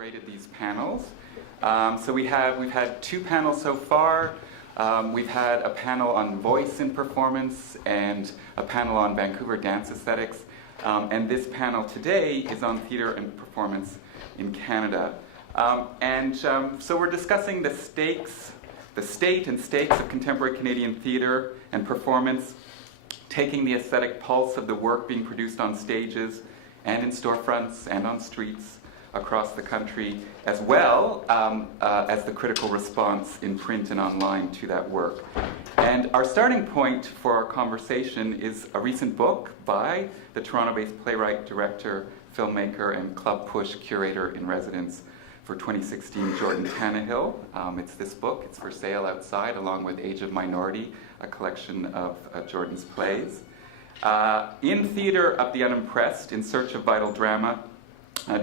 curated these panels. So we've had 2 panels so far. We've had a panel on voice in performance and a panel on Vancouver dance aesthetics. And this panel today is on theatre and performance in Canada. So we're discussing the state and stakes of contemporary Canadian theatre and performance, taking the aesthetic pulse of the work being produced on stages and in storefronts and on streets across the country, as well as the critical response in print and online to that work. And our starting point for our conversation is a recent book by the Toronto-based playwright, director, filmmaker, and Club PuSh Curator-in-Residence for 2016, Jordan Tannahill. It's this book. It's for sale outside, along with Age of Minority, a collection of Jordan's plays. In Theatre of the Unimpressed, In Search of Vital Drama,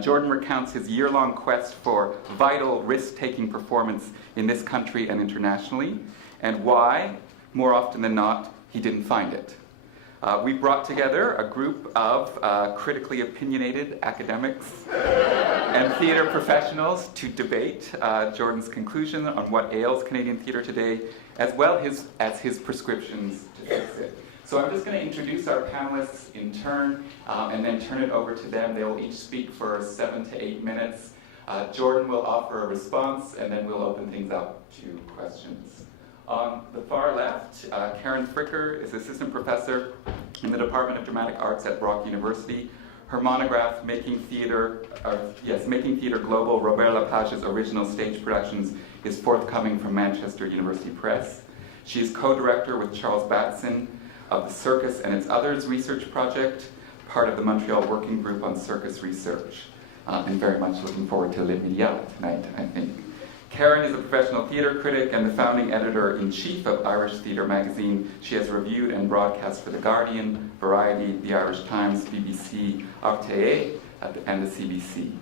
Jordan recounts his year-long quest for vital, risk-taking performance in this country and internationally, and why, more often than not, he didn't find it. We brought together a group of critically opinionated academics and theatre professionals to debate Jordan's conclusion on what ails Canadian theatre today, as well as his prescriptions to fix it. So I'm just going to introduce our panelists in turn and then turn it over to them. They will each speak for 7 to 8 minutes. Jordan will offer a response, and then we'll open things up to questions. On the far left, Karen Fricker is assistant professor in the Department of Dramatic Arts at Brock University. Her monograph, Making Theatre Global, Robert Lepage's original stage productions, is forthcoming from Manchester University Press. She is co-director with Charles Batson of the Circus and Its Others research project, part of the Montreal Working Group on Circus Research. And very much looking forward to Le Milliard tonight, I think. Karen is a professional theatre critic and the founding editor-in-chief of Irish Theatre magazine. She has reviewed and broadcast for The Guardian, Variety, The Irish Times, BBC, RTE, and the CBC.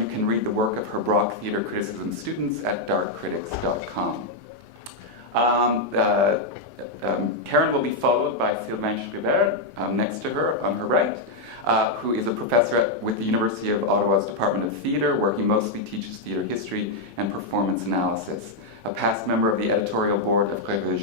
You can read the work of her Brock Theatre criticism students at darkcritics.com. Karen will be followed by Sylvain Schryburt, next to her, on her right, who is a professor with the University of Ottawa's Department of Theatre, where he mostly teaches theatre history and performance analysis. A past member of the editorial board of Revue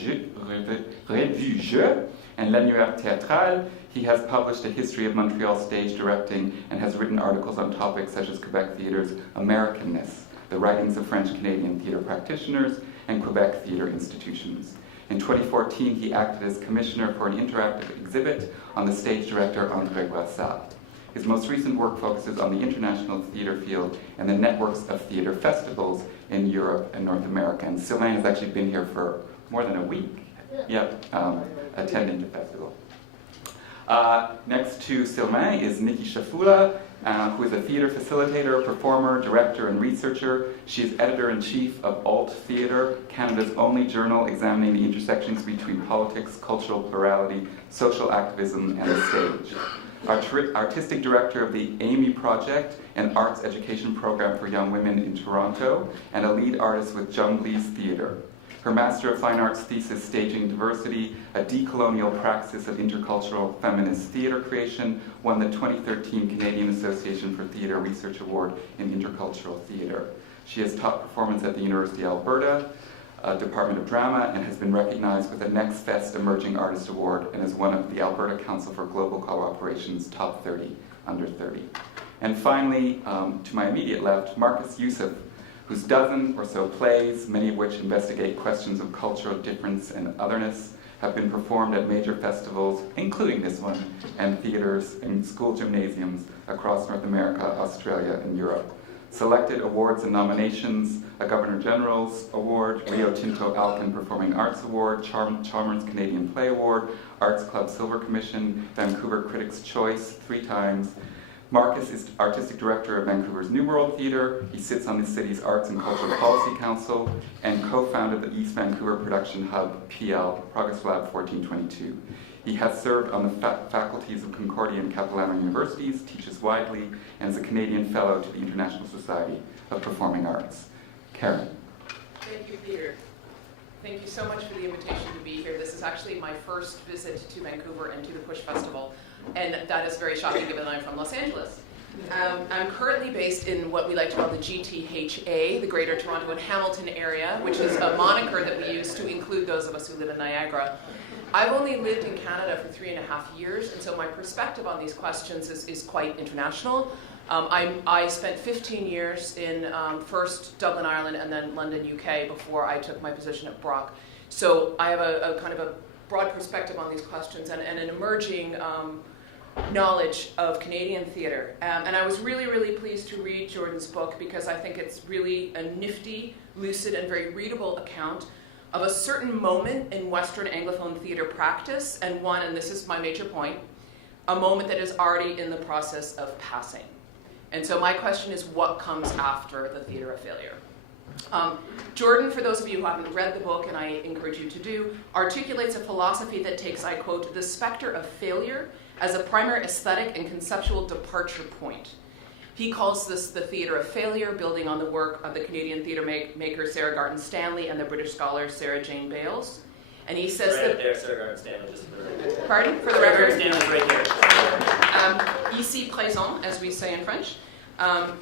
Jeu and Neworld Theatre, he has published a history of Montreal stage directing and has written articles on topics such as Quebec theatre's Americanness, the writings of French-Canadian theatre practitioners, and Quebec theatre institutions. In 2014, he acted as commissioner for an interactive exhibit on the stage director André Boissard. His most recent work focuses on the international theatre field and the networks of theatre festivals in Europe and North America. And Sylvain has actually been here for more than a week, attending the festival. Next to Sylvain is Nikki Shaffeeullah, who is a theatre facilitator, performer, director, and researcher. She is editor-in-chief of alt.theatre, Canada's only journal examining the intersections between politics, cultural plurality, social activism, and the stage. Artistic director of the Amy Project, an arts education program for young women in Toronto, and a lead artist with Junglie's Theatre. Her Master of Fine Arts thesis, Staging Diversity, a decolonial praxis of intercultural feminist theatre creation, won the 2013 Canadian Association for Theatre Research Award in Intercultural Theatre. She has taught performance at the University of Alberta, Department of Drama, and has been recognized with the Next Fest Emerging Artist Award and is one of the Alberta Council for Global Cooperation's Top 30 Under 30. And finally, to my immediate left, Marcus Youssef, whose dozen or so plays, many of which investigate questions of cultural difference and otherness, have been performed at major festivals, including this one, and theaters and school gymnasiums across North America, Australia, and Europe. Selected awards and nominations: a Governor General's Award, Rio Tinto Alcan Performing Arts Award, Chalmers Canadian Play Award, Arts Club Silver Commission, Vancouver Critics' Choice 3 times. Marcus is artistic director of Vancouver's Neworld Theatre. He sits on the city's Arts and Cultural Policy Council and co-founded the East Vancouver production hub, PL, Progress Lab 1422. He has served on the faculties of Concordia and Capilano Universities, teaches widely, and is a Canadian Fellow to the International Society of Performing Arts. Karen. Thank you, Peter. Thank you so much for the invitation to be here. This is actually my first visit to Vancouver and to the PuSh Festival, and that is very shocking given that I'm from Los Angeles. I'm currently based in what we like to call the GTHA, the Greater Toronto and Hamilton area, which is a moniker that we use to include those of us who live in Niagara. I've only lived in Canada for 3.5 years, and so my perspective on these questions is quite international. I spent 15 years in first Dublin, Ireland, and then London, UK, before I took my position at Brock. So I have a kind of a broad perspective on these questions and an emerging knowledge of Canadian theatre. And I was really, really pleased to read Jordan's book because I think it's really a nifty, lucid, and very readable account of a certain moment in Western Anglophone theatre practice, and this is my major point, a moment that is already in the process of passing. And so my question is, what comes after the theatre of failure? Jordan, for those of you who haven't read the book, and I encourage you to do, articulates a philosophy that takes, I quote, the specter of failure as a primary aesthetic and conceptual departure point. He calls this the theatre of failure, building on the work of the Canadian theatre maker Sarah Garton Stanley and the British scholar Sarah Jane Bales. And he says right there, Sarah Garton Stanley, just for the record. Pardon? For the record? Sarah Garton Stanley's right here. Ici présent, as we say in French,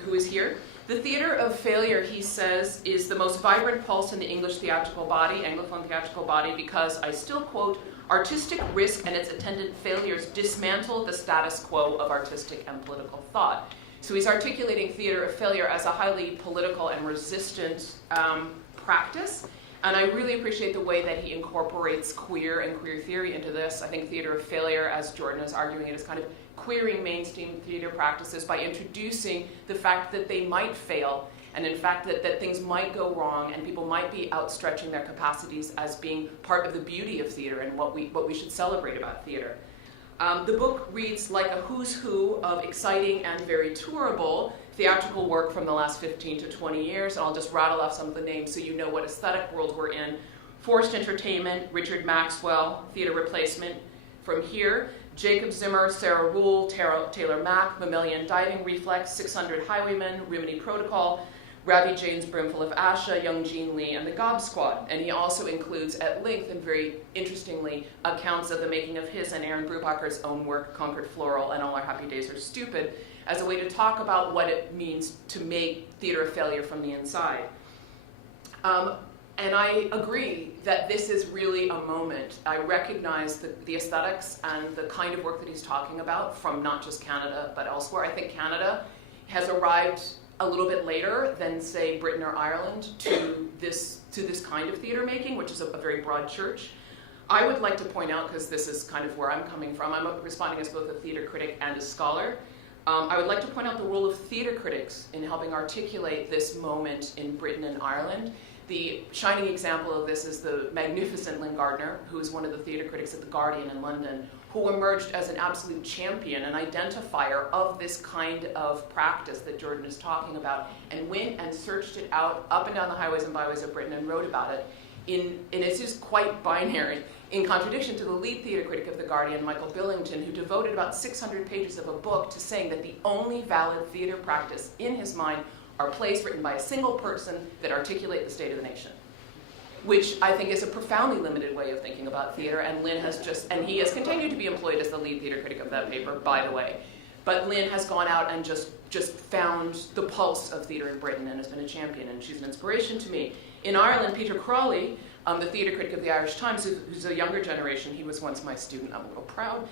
who is here. The theatre of failure, he says, is the most vibrant pulse in the English theatrical body, Anglophone theatrical body, because, I still quote, artistic risk and its attendant failures dismantle the status quo of artistic and political thought. So he's articulating theatre of failure as a highly political and resistant practice. And I really appreciate the way that he incorporates queer and queer theory into this. I think theatre of failure, as Jordan is arguing it, is kind of queering mainstream theatre practices by introducing the fact that they might fail, and in fact that things might go wrong and people might be outstretching their capacities as being part of the beauty of theatre and what we should celebrate about theatre. The book reads like a who's who of exciting and very tourable theatrical work from the last 15 to 20 years, and I'll just rattle off some of the names so you know what aesthetic world we're in. Forced Entertainment, Richard Maxwell, Theatre Replacement. From here, Jacob Zimmer, Sarah Rule, Taylor Mack, Mammalian Diving Reflex, 600 Highwaymen, Rimini Protocol, Ravi Jane's Brimful of Asha, Young Jean Lee, and the Gob Squad. And he also includes at length and very interestingly accounts of the making of his and Aaron Brubacher's own work, Concord Floral and All Our Happy Days Are Stupid, as a way to talk about what it means to make theatre a failure from the inside. And I agree that this is really a moment. I recognize the aesthetics and the kind of work that he's talking about from not just Canada, but elsewhere. I think Canada has arrived a little bit later than, say, Britain or Ireland to this kind of theatre making, which is a very broad church. I would like to point out, because this is kind of where I'm coming from, I'm responding as both a theatre critic and a scholar. I would like to point out the role of theatre critics in helping articulate this moment in Britain and Ireland. The shining example of this is the magnificent Lynn Gardner, who is one of the theatre critics at The Guardian in London, who emerged as an absolute champion, an identifier of this kind of practice that Jordan is talking about, and went and searched it out up and down the highways and byways of Britain and wrote about it. And it's just quite binary, in contradiction to the lead theatre critic of The Guardian, Michael Billington, who devoted about 600 pages of a book to saying that the only valid theatre practice in his mind are plays written by a single person that articulate the state of the nation, which I think is a profoundly limited way of thinking about theatre, and Lynn has and he has continued to be employed as the lead theatre critic of that paper, by the way. But Lynn has gone out and just found the pulse of theatre in Britain and has been a champion, and she's an inspiration to me. In Ireland, Peter Crawley, the theatre critic of the Irish Times, who's a younger generation, he was once my student, I'm a little proud,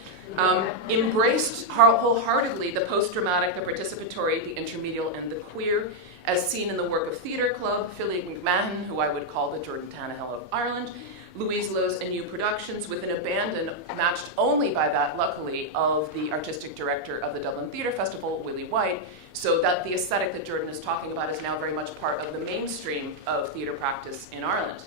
embraced wholeheartedly the post-dramatic, the participatory, the intermedial, and the queer, as seen in the work of Theatre Club, Philly McMahon, who I would call the Jordan Tannahill of Ireland, Louise Lowe's and New Productions, with an abandon matched only by that, luckily, of the artistic director of the Dublin Theatre Festival, Willie White, so that the aesthetic that Jordan is talking about is now very much part of the mainstream of theatre practice in Ireland.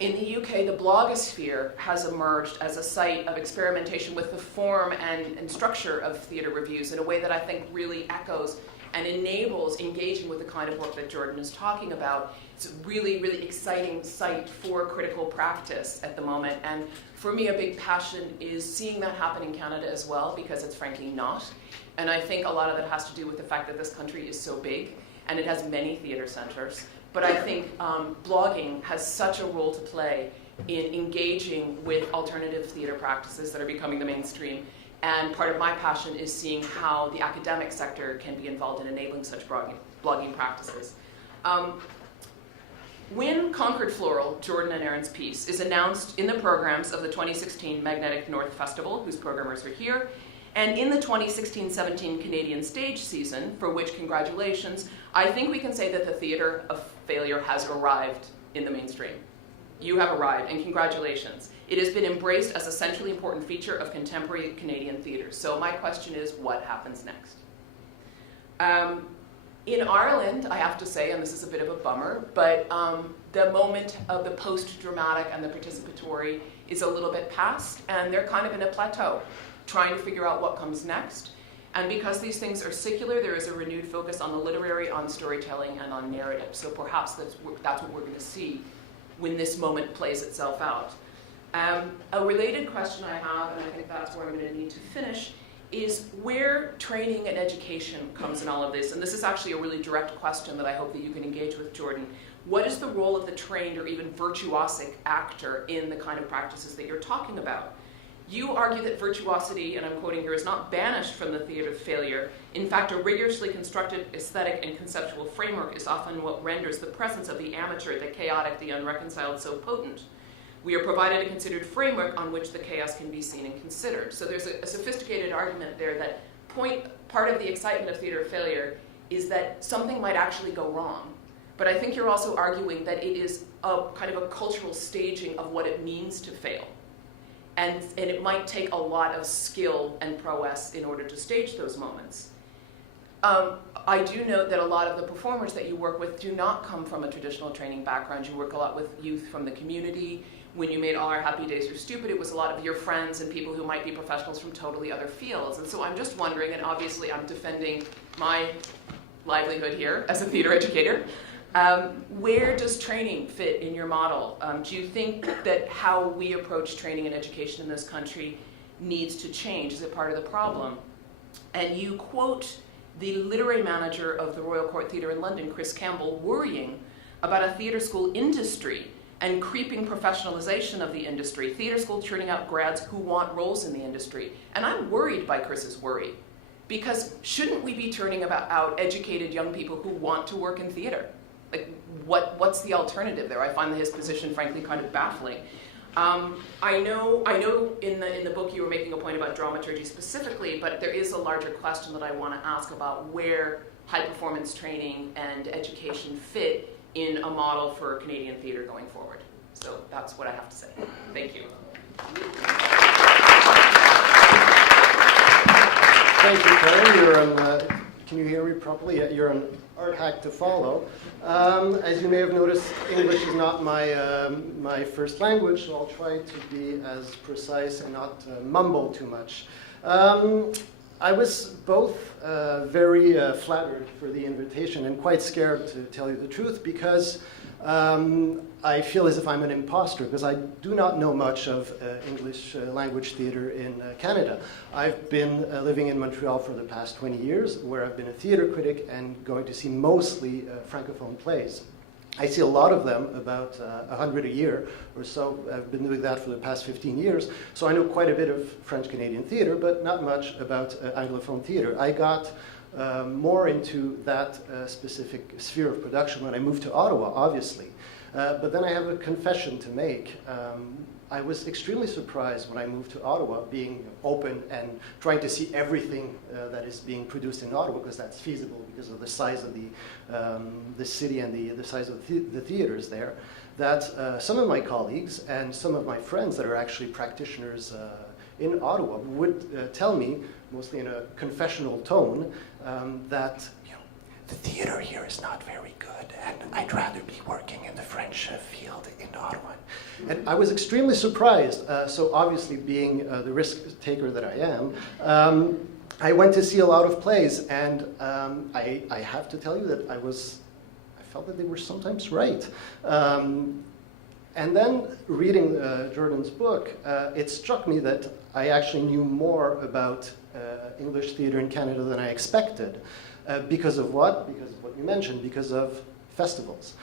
In the UK, the blogosphere has emerged as a site of experimentation with the form and structure of theatre reviews in a way that I think really echoes and enables engaging with the kind of work that Jordan is talking about. It's a really, really exciting site for critical practice at the moment. And for me, a big passion is seeing that happen in Canada as well, because it's frankly not. And I think a lot of that has to do with the fact that this country is so big and it has many theatre centres. But I think blogging has such a role to play in engaging with alternative theatre practices that are becoming the mainstream, And part of my passion is seeing how the academic sector can be involved in enabling such blogging practices. When Concord Floral, Jordan and Aaron's piece, is announced in the programs of the 2016 Magnetic North Festival, whose programmers are here, and in the 2016-17 Canadian stage season, for which congratulations, I think we can say that the theatre of failure has arrived in the mainstream. You have arrived, and congratulations. It has been embraced as a centrally important feature of contemporary Canadian theatre. So my question is, what happens next? In Ireland, I have to say, and this is a bit of a bummer, but the moment of the post-dramatic and the participatory is a little bit past, and they're kind of in a plateau, trying to figure out what comes next. And because these things are secular, there is a renewed focus on the literary, on storytelling, and on narrative. So perhaps that's what we're going to see when this moment plays itself out. A related question I have, and I think that's where I'm going to need to finish, is where training and education comes in all of this. And this is actually a really direct question that I hope that you can engage with, Jordan. What is the role of the trained or even virtuosic actor in the kind of practices that you're talking about? You argue that virtuosity, and I'm quoting here, is not banished from the theatre of failure. In fact, a rigorously constructed aesthetic and conceptual framework is often what renders the presence of the amateur, the chaotic, the unreconciled so potent. We are provided a considered framework on which the chaos can be seen and considered. So there's a sophisticated argument there that part of the excitement of theatre of failure is that something might actually go wrong. But I think you're also arguing that it is a kind of a cultural staging of what it means to fail. And it might take a lot of skill and prowess in order to stage those moments. I do note that a lot of the performers that you work with do not come from a traditional training background. You work a lot with youth from the community. When you made All Our Happy Days Are Stupid, it was a lot of your friends and people who might be professionals from totally other fields. And so I'm just wondering, and obviously I'm defending my livelihood here as a theater educator, where does training fit in your model? Do you think that how we approach training and education in this country needs to change? Is it part of the problem? And you quote the literary manager of the Royal Court Theatre in London, Chris Campbell, worrying about a theatre school industry and creeping professionalization of the industry, theatre school churning out grads who want roles in the industry. And I'm worried by Chris's worry, because shouldn't we be turning out educated young people who want to work in theatre? Like, what's the alternative there? I find his position, frankly, kind of baffling. I know in the book you were making a point about dramaturgy specifically, but there is a larger question that I want to ask about where high performance training and education fit in a model for Canadian theatre going forward. So that's what I have to say. Thank you. Thank you, Karen. Can you hear me properly? You're an art hack to follow. As you may have noticed, English is not my first language, so I'll try to be as precise and not mumble too much. I was both very flattered for the invitation and quite scared, to tell you the truth, because I feel as if I'm an imposter, because I do not know much of English language theatre in Canada. I've been living in Montreal for the past 20 years, where I've been a theatre critic and going to see mostly francophone plays. I see a lot of them, about 100 a year or so. I've been doing that for the past 15 years, so I know quite a bit of French-Canadian theatre, but not much about Anglophone theatre. I got more into that specific sphere of production when I moved to Ottawa, obviously. But then I have a confession to make. I was extremely surprised when I moved to Ottawa, being open and trying to see everything that is being produced in Ottawa, because that's feasible because of the size of the city and the size of the theaters there, that some of my colleagues and some of my friends that are actually practitioners in Ottawa would tell me, mostly in a confessional tone, that the theater here is not very good, and I'd rather be working in the French field in Ottawa. And I was extremely surprised. So obviously, being the risk taker that I am, I went to see a lot of plays, and I have to tell you that I felt that they were sometimes right. And then reading Jordan's book, it struck me that I actually knew more about English theatre in Canada than I expected. Because of what? Because of what you mentioned, because of festivals.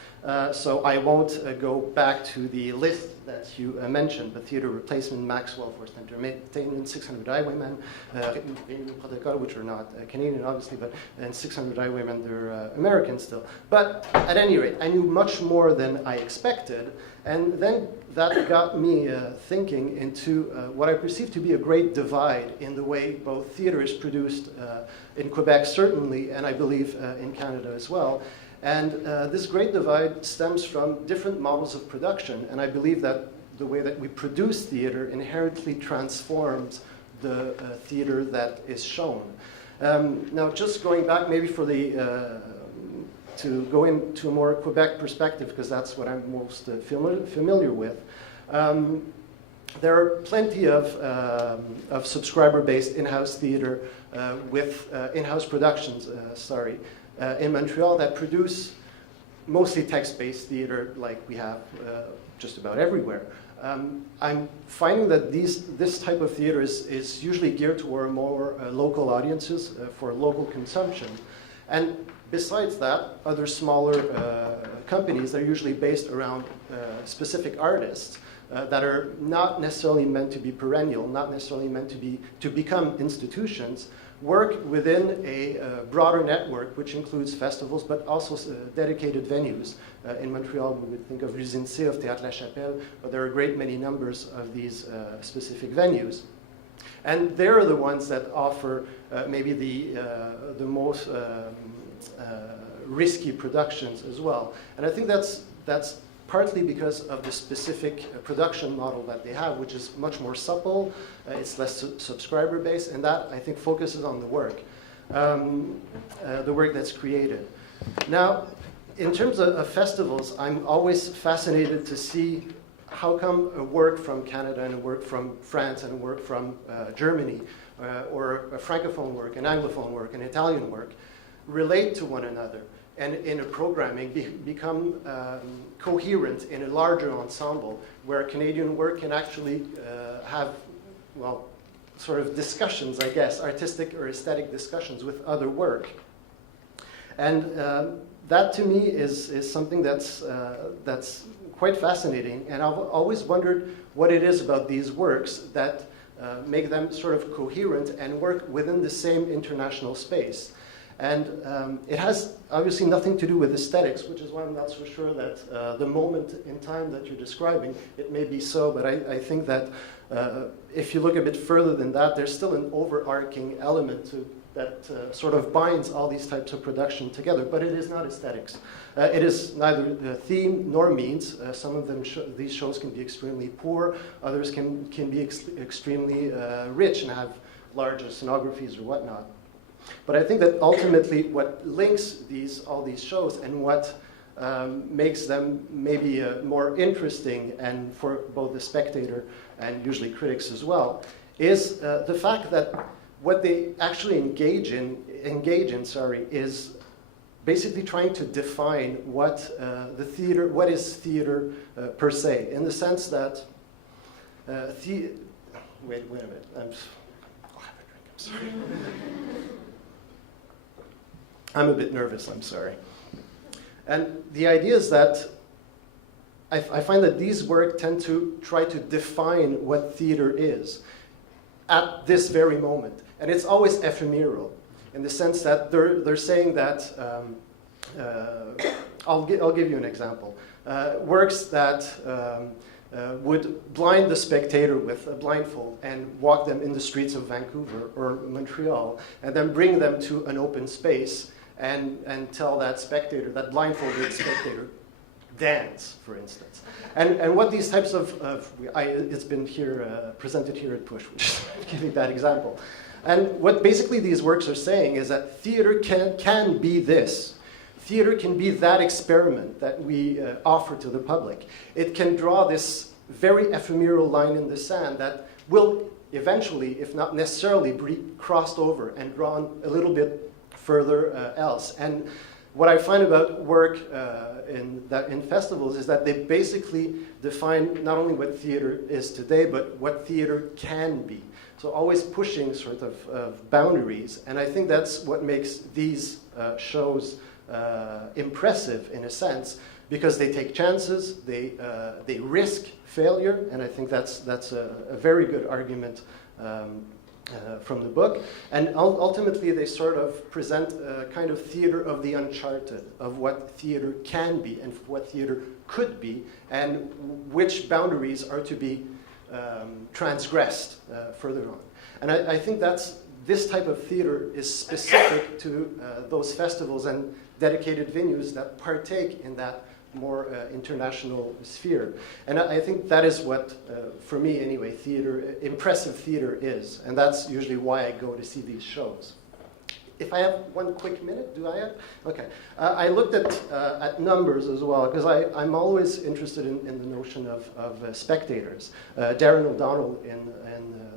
So I won't go back to the list that you mentioned, the theatre replacement, Maxwell, Forced Entertainment, 600 Highwaymen, Protocol, which are not Canadian, obviously, but and 600 Highwaymen, they're American still. But at any rate, I knew much more than I expected, and then that got me thinking into what I perceive to be a great divide in the way both theatre is produced in Quebec, certainly, and I believe in Canada as well. And this great divide stems from different models of production, and I believe that the way that we produce theater inherently transforms the theater that is shown. Now, just going back maybe for the, to go into a more Quebec perspective, because that's what I'm most familiar with, there are plenty of subscriber-based in-house theater with in-house productions, in Montreal that produce mostly text-based theater like we have just about everywhere. I'm finding that this type of theater is usually geared toward more local audiences for local consumption. And besides that, other smaller companies are usually based around specific artists that are not necessarily meant to be perennial, not necessarily meant to become institutions, work within a broader network, which includes festivals, but also dedicated venues. In Montreal, we would think of l'Usine of Théâtre La Chapelle, but there are a great many numbers of these specific venues. And they're the ones that offer maybe the most risky productions as well. And I think that's partly because of the specific production model that they have, which is much more supple, it's less subscriber-based, and that, I think, focuses on the work that's created. Now, in terms of festivals, I'm always fascinated to see how come a work from Canada and a work from France and a work from Germany, or a Francophone work, an Anglophone work, an Italian work, relate to one another, and in a programming become coherent in a larger ensemble where Canadian work can actually have, well, sort of discussions, I guess, artistic or aesthetic discussions with other work. And that to me is something that's quite fascinating, and I've always wondered what it is about these works that make them sort of coherent and work within the same international space. And it has obviously nothing to do with aesthetics, which is why I'm not so sure that the moment in time that you're describing, it may be so, but I think that if you look a bit further than that, there's still an overarching element that sort of binds all these types of production together, but it is not aesthetics. It is neither the theme nor means. Some of them these shows can be extremely poor, others can be extremely rich and have large scenographies or whatnot. But I think that ultimately what links all these shows and what makes them maybe more interesting, and for both the spectator and usually critics as well, is the fact that what they actually engage in is basically trying to define what is theater per se, in the sense that wait a minute, I'll have a drink, I'm sorry. I'm a bit nervous, I'm sorry. And the idea is that I find that these work tend to try to define what theater is at this very moment. And it's always ephemeral, in the sense that they're saying that, I'll give you an example. Works that would blind the spectator with a blindfold and walk them in the streets of Vancouver or Montreal, and then bring them to an open space and tell that spectator, that blindfolded spectator, dance, for instance. And what these types it's been here presented here at PuSh, which is giving that example. And what basically these works are saying is that theater can be this. Theater can be that experiment that we offer to the public. It can draw this very ephemeral line in the sand that will eventually, if not necessarily, be crossed over and drawn a little bit further else. And what I find about work in festivals is that they basically define not only what theater is today, but what theater can be. So always pushing sort of boundaries. And I think that's what makes these shows impressive in a sense, because they take chances, they risk failure, and I think that's a very good argument from the book. And ultimately, they sort of present a kind of theater of the uncharted, of what theater can be and what theater could be, and which boundaries are to be transgressed further on. And I think this type of theater is specific to those festivals and dedicated venues that partake in that more international sphere. And I think that is what, for me anyway, impressive theater is. And that's usually why I go to see these shows. If I have one quick minute, do I have? Okay. I looked at numbers as well, because I'm always interested in the notion of spectators. Darren O'Donnell,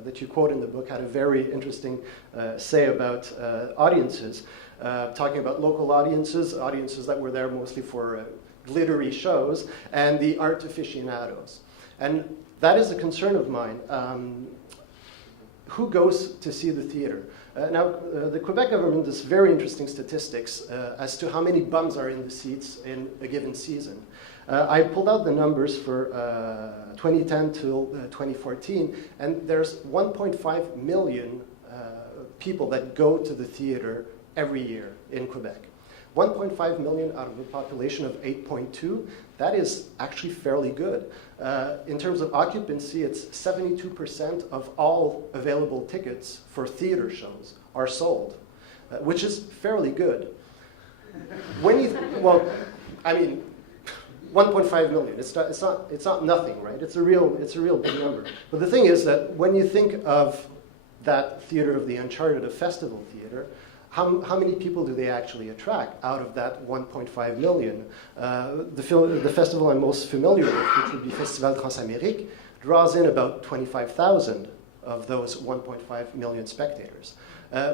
that you quote in the book, had a very interesting say about audiences, talking about local audiences that were there mostly for glittery shows, and the art aficionados. And that is a concern of mine. Who goes to see the theater? Now, the Quebec government does very interesting statistics as to how many bums are in the seats in a given season. I pulled out the numbers for 2010 till 2014, and there's 1.5 million people that go to the theater every year in Quebec. 1.5 million out of a population of 8.2, that is actually fairly good. In terms of occupancy, it's 72% of all available tickets for theater shows are sold, which is fairly good. Well, I mean, 1.5 million, it's not nothing, right? It's a real big number. But the thing is that when you think of that theater of the uncharted, a festival theater, how many people do they actually attract out of that 1.5 million? The festival I'm most familiar with, which would be Festival Transamérique, draws in about 25,000 of those 1.5 million spectators,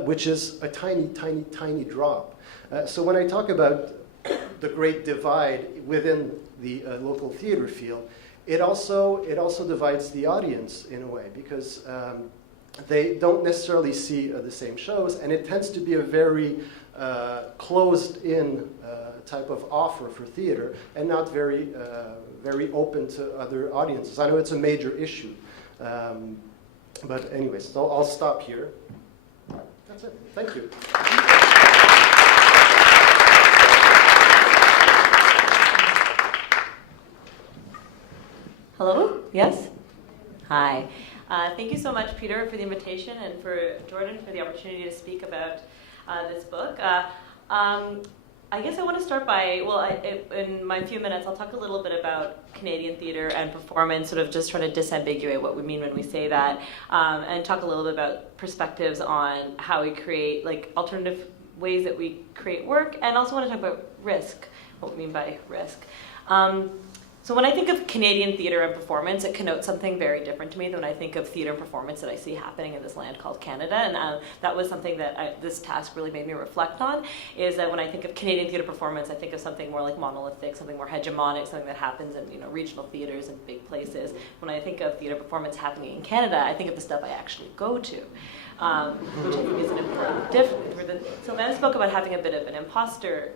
which is a tiny, tiny, tiny drop. So when I talk about the great divide within the local theater field, it also divides the audience in a way, because they don't necessarily see the same shows, and it tends to be a very closed-in type of offer for theater, and not very open to other audiences. I know it's a major issue, but anyways, so I'll stop here. That's it. Thank you. Hello? Yes? Hi. Thank you so much, Peter, for the invitation, and for Jordan for the opportunity to speak about this book. I guess I want to start by, in my few minutes, I'll talk a little bit about Canadian theatre and performance, sort of just try to disambiguate what we mean when we say that, and talk a little bit about perspectives on how we create, like, alternative ways that we create work, and also want to talk about risk, what we mean by risk. So when I think of Canadian theatre and performance, it connotes something very different to me than when I think of theatre and performance that I see happening in this land called Canada. And that was something that this task really made me reflect on, is that when I think of Canadian theatre performance, I think of something more like monolithic, something more hegemonic, something that happens in regional theatres and big places. When I think of theatre performance happening in Canada, I think of the stuff I actually go to. Which I think is an important difference. Sylvain spoke about having a bit of an imposter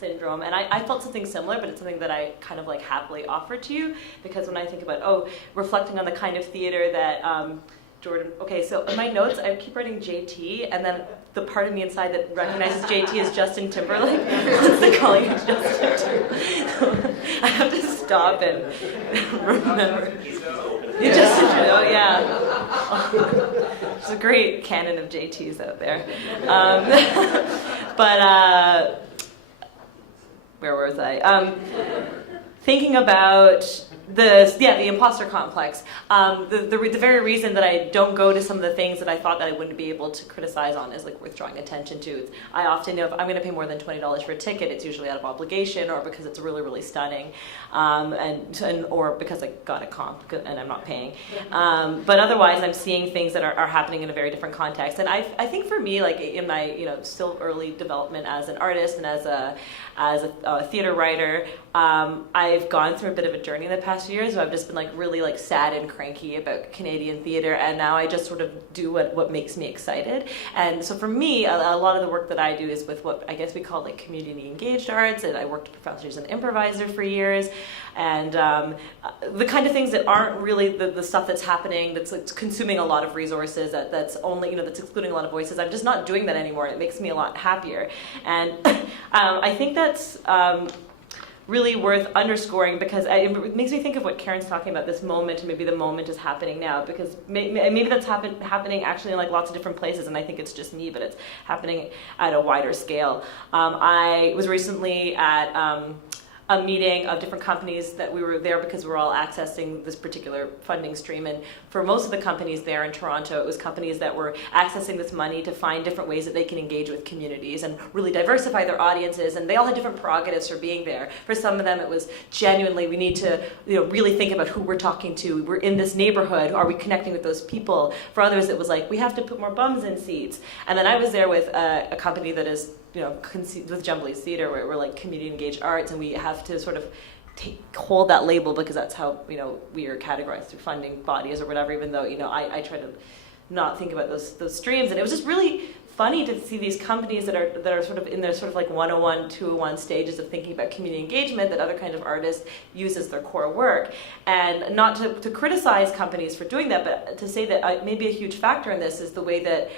syndrome, and I felt something similar, but it's something that I kind of like happily offer to you, because when I think about, reflecting on the kind of theater that Jordan, okay, so in my notes, I keep writing JT, and then the part of me inside that recognizes JT as Justin Timberlake wants to call you Justin Timberlake. So I have to stop and remember. You just, yeah. There's a great canon of JTs out there. But where was I? Thinking about the imposter complex. The very reason that I don't go to some of the things that I thought that I wouldn't be able to criticize on is like worth drawing attention to. I often know if I'm going to pay more than $20 for a ticket, it's usually out of obligation, or because it's really, really stunning, or because I got a comp and I'm not paying. But otherwise, I'm seeing things that are happening in a very different context. And I think for me, like in my still early development as an artist and as a theater writer, I've gone through a bit of a journey in the past past few years where I've just been like really like sad and cranky about Canadian theatre, and now I just sort of do what makes me excited. And so for me, a lot of the work that I do is with what I guess we call like community engaged arts, and I worked with professors and improviser for years, and the kind of things that aren't really the stuff that's happening, that's like consuming a lot of resources, that's only, you know, that's excluding a lot of voices. I'm just not doing that anymore, and it makes me a lot happier. And I think that's really worth underscoring, because it makes me think of what Karen's talking about, this moment, and maybe the moment is happening now, because maybe that's happening actually in like lots of different places, and I think it's just me, but it's happening at a wider scale. I was recently at a meeting of different companies that we were there because we're all accessing this particular funding stream, and for most of the companies there in Toronto, it was companies that were accessing this money to find different ways that they can engage with communities and really diversify their audiences, and they all had different prerogatives for being there. For some of them it was genuinely, we need to, you know, really think about who we're talking to, we're in this neighborhood, are we connecting with those people? For others it was like, we have to put more bums in seats. And then I was there with a company that is, you know, with Jumbly's Theatre, where we're like community engaged arts, and we have to sort of hold that label because that's how, you know, we are categorized through funding bodies or whatever, even though, you know, I try to not think about those streams. And it was just really funny to see these companies that are sort of in their sort of like 101, 201 stages of thinking about community engagement that other kind of artists use as their core work. And not to criticize companies for doing that, but to say that maybe a huge factor in this is the way that,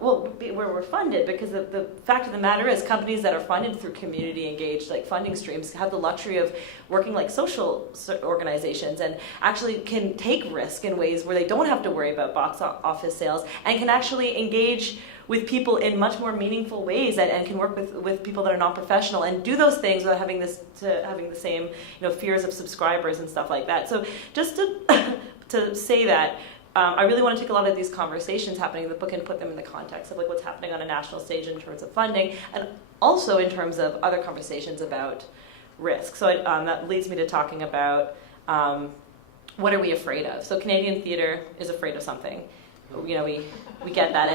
where we're funded, because the fact of the matter is companies that are funded through community engaged like funding streams have the luxury of working like social organizations and actually can take risk in ways where they don't have to worry about box office sales, and can actually engage with people in much more meaningful ways, and can work with people that are non-professional and do those things without having the same, you know, fears of subscribers and stuff like that. So just to say that, I really want to take a lot of these conversations happening in the book and put them in the context of like what's happening on a national stage in terms of funding, and also in terms of other conversations about risk. So that leads me to talking about what are we afraid of? So Canadian theatre is afraid of something. You know, we get that,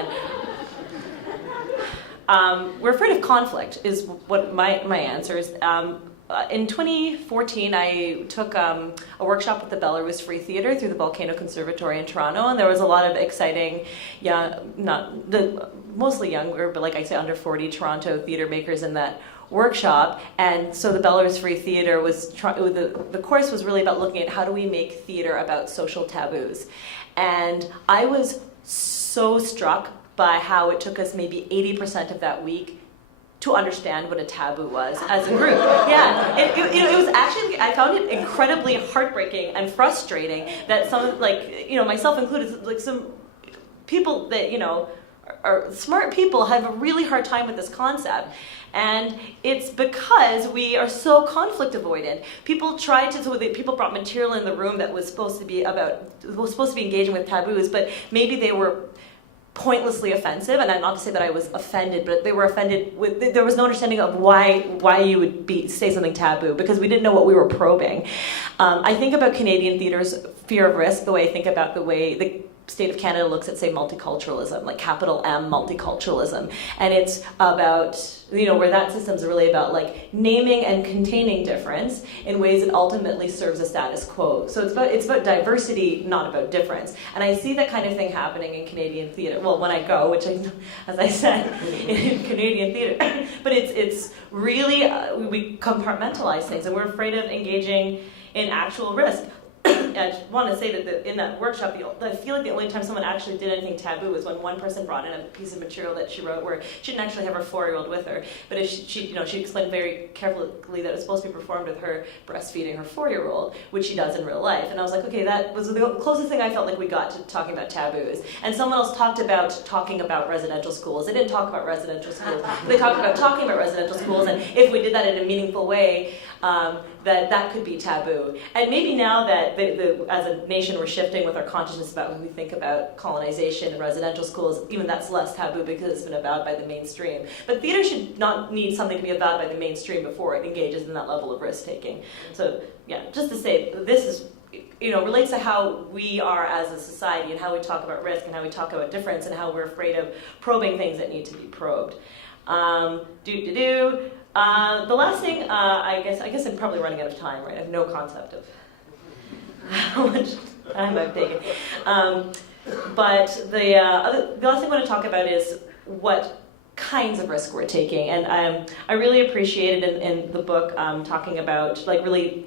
and we're afraid of conflict is what my answer is. In 2014, I took a workshop with the Belarus Free Theatre through the Volcano Conservatory in Toronto, and there was a lot of exciting, mostly younger, but like I say, under 40 Toronto theatre makers in that workshop. And so the Belarus Free Theatre was the course was really about looking at how do we make theatre about social taboos. And I was so struck by how it took us maybe 80% of that week to understand what a taboo was as a group. Yeah, it was actually, I found it incredibly heartbreaking and frustrating that some, like, you know, myself included, like some people that, you know, are smart people have a really hard time with this concept. And it's because we are so conflict avoidant. People brought material in the room that was supposed to be engaging with taboos, but maybe they were pointlessly offensive, and not to say that I was offended, but they were offended with, there was no understanding of why you would say something taboo, because we didn't know what we were probing. I think about Canadian theatre's fear of risk the way I think about the way the state of Canada looks at, say, multiculturalism, like capital M multiculturalism. And it's about, you know, where that system's really about like naming and containing difference in ways that ultimately serves a status quo. So it's about diversity, not about difference. And I see that kind of thing happening in Canadian theatre. Well, when I go, which I, as I said, in Canadian theatre. But it's really, we compartmentalize things, and we're afraid of engaging in actual risk. I just want to say that in that workshop, I feel like the only time someone actually did anything taboo was when one person brought in a piece of material that she wrote where she didn't actually have her 4-year-old with her, but she explained very carefully that it was supposed to be performed with her breastfeeding her 4-year-old, which she does in real life. And I was like, okay, that was the closest thing I felt like we got to talking about taboos. And someone else talked about talking about residential schools. They didn't talk about residential schools. They talked about talking about residential schools, and if we did that in a meaningful way, that could be taboo. And maybe now that as a nation we're shifting with our consciousness about when we think about colonization and residential schools, even that's less taboo because it's been avowed by the mainstream. But theater should not need something to be avowed by the mainstream before it engages in that level of risk-taking. So yeah, just to say, this is, you know, relates to how we are as a society and how we talk about risk and how we talk about difference and how we're afraid of probing things that need to be probed. The last thing, I guess I'm probably running out of time, right? I have no concept of how much time I've taken. But the last thing I want to talk about is what kinds of risk we're taking. And I really appreciated in the book talking about like really